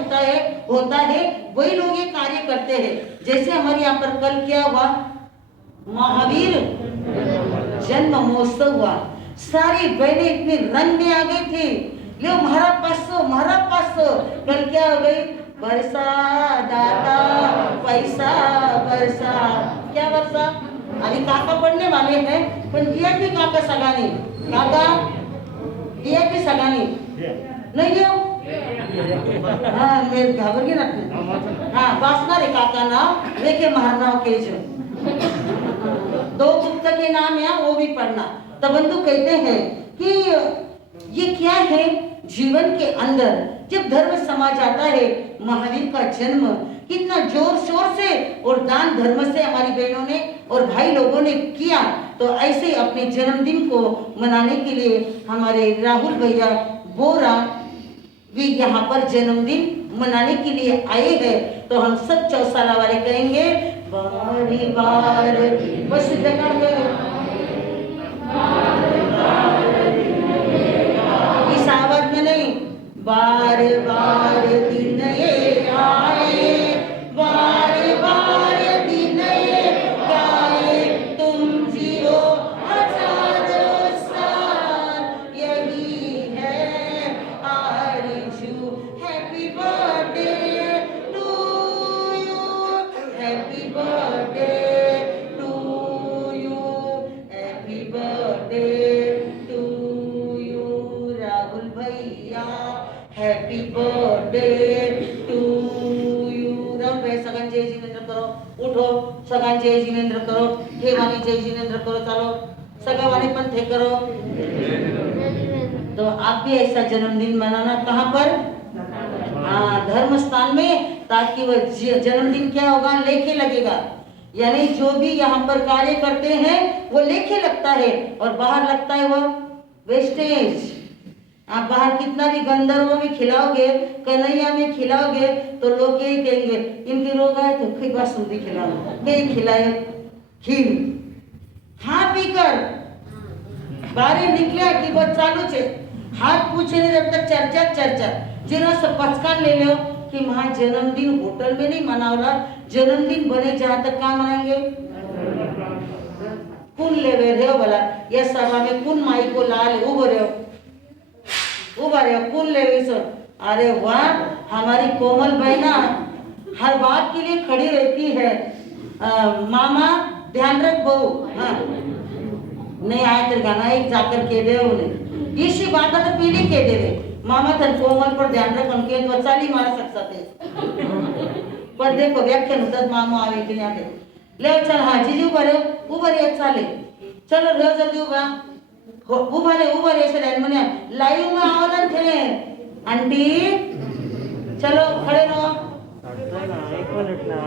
होता है वही लोग ये कार्य करते हैं। जैसे हमारे यहाँ पर कल क्या हुआ? महावीर जन्म महोत्सव हुआ। सारी बहनें इतने रंग में आ गई थी, लो महारा पासो। कल क्या हो गई? बरसा दाता पैसा बरसा। क्या बरसा? अभी काका पढ़ने वाले हैं, पण दिया की काका सगाने? काका दिया की सगाने? नहीं दिया? हाँ, मैं घाबर गई ना। हाँ, वासना रे काका नाम लेके महारनाव के जो 2 पुस्तक के नाम है, वो भी पढ़ना। तब बंधु कहते हैं कि ये क्या है? जीवन के अंदर जब धर्म समा जाता है, महावीर का जन्म कितना जोर शोर से और दान धर्म से हमारी बहनों ने और भाई लोगों ने किया। तो ऐसे अपने जन्मदिन को मनाने के लिए हमारे राहुल भैया बोरा भी यहाँ पर जन्मदिन मनाने के लिए आए हैं। तो हम सब चौसाला वाले कहेंगे बारी बार, बस इस आवाज में नहीं, बार बार दिन ये आए, बार बार दिन ये गाए, तुम जियो हजारों साल, यही है आरज़ू। Happy birthday to you, happy birthday to you, happy birthday to you Rahul भैया, happy birthday to you. Rahul भाई सगळ्यांनी जय जिनेंद्र करो, उठो सगळ्यांनी जय जिनेंद्र करो, हे वाणी जय जिनेंद्र करो, चलो सगळं वाणी पण थे करो। तो आप भी ऐसा जन्मदिन मनाना कहाँ पर? हाँ, धर्म स्थान में, ताकि वह जन्मदिन क्या होगा? लेखे लगेगा। यानी जो भी यहाँ पर कार्य करते हैं वो लेखे लगता है, और बाहर लगता है वो वेस्टेज। आप बाहर कितना भी गंधर्व में खिलाओगे, कन्हैया में खिलाओगे, तो लोग यही कहेंगे इनके रोग आए तो खीर बासुंदी खिलाओ, नहीं खिलाए खीर। हाँ पीकर बारे निकले कि वो चालू है, हाथ पूछे नहीं जब तक चर्चा जरा सा पचकान ले लो कि वहाँ जन्मदिन होटल में नहीं मनावला, जन्मदिन बने जहाँ तक कहाँ मनाएंगे? कौन लेवे रहे हो बोला ये सभा में कौन माई को लाल उभो रहे हो कौन लेवे सो अरे वाह हमारी कोमल बहना हर बात के लिए खड़ी रहती है मामा ध्यान रख बहू हाँ नहीं आया तेरे गाना एक जाकर कह दे उन्हें इसी बात तो पीली कह दे मामा तन कोमल पर ध्यान रख उनके तो चाली मार सकता थे पर देखो व्याख्या नुतत मामा आवे कि यहाँ ले चल हाँ जीजी उभा रे चाले चलो रेव जल्दी उभा रे ऐसे लाइन में लाइव में आवलन थे आंटी चलो खड़े रहो एक मिनट ना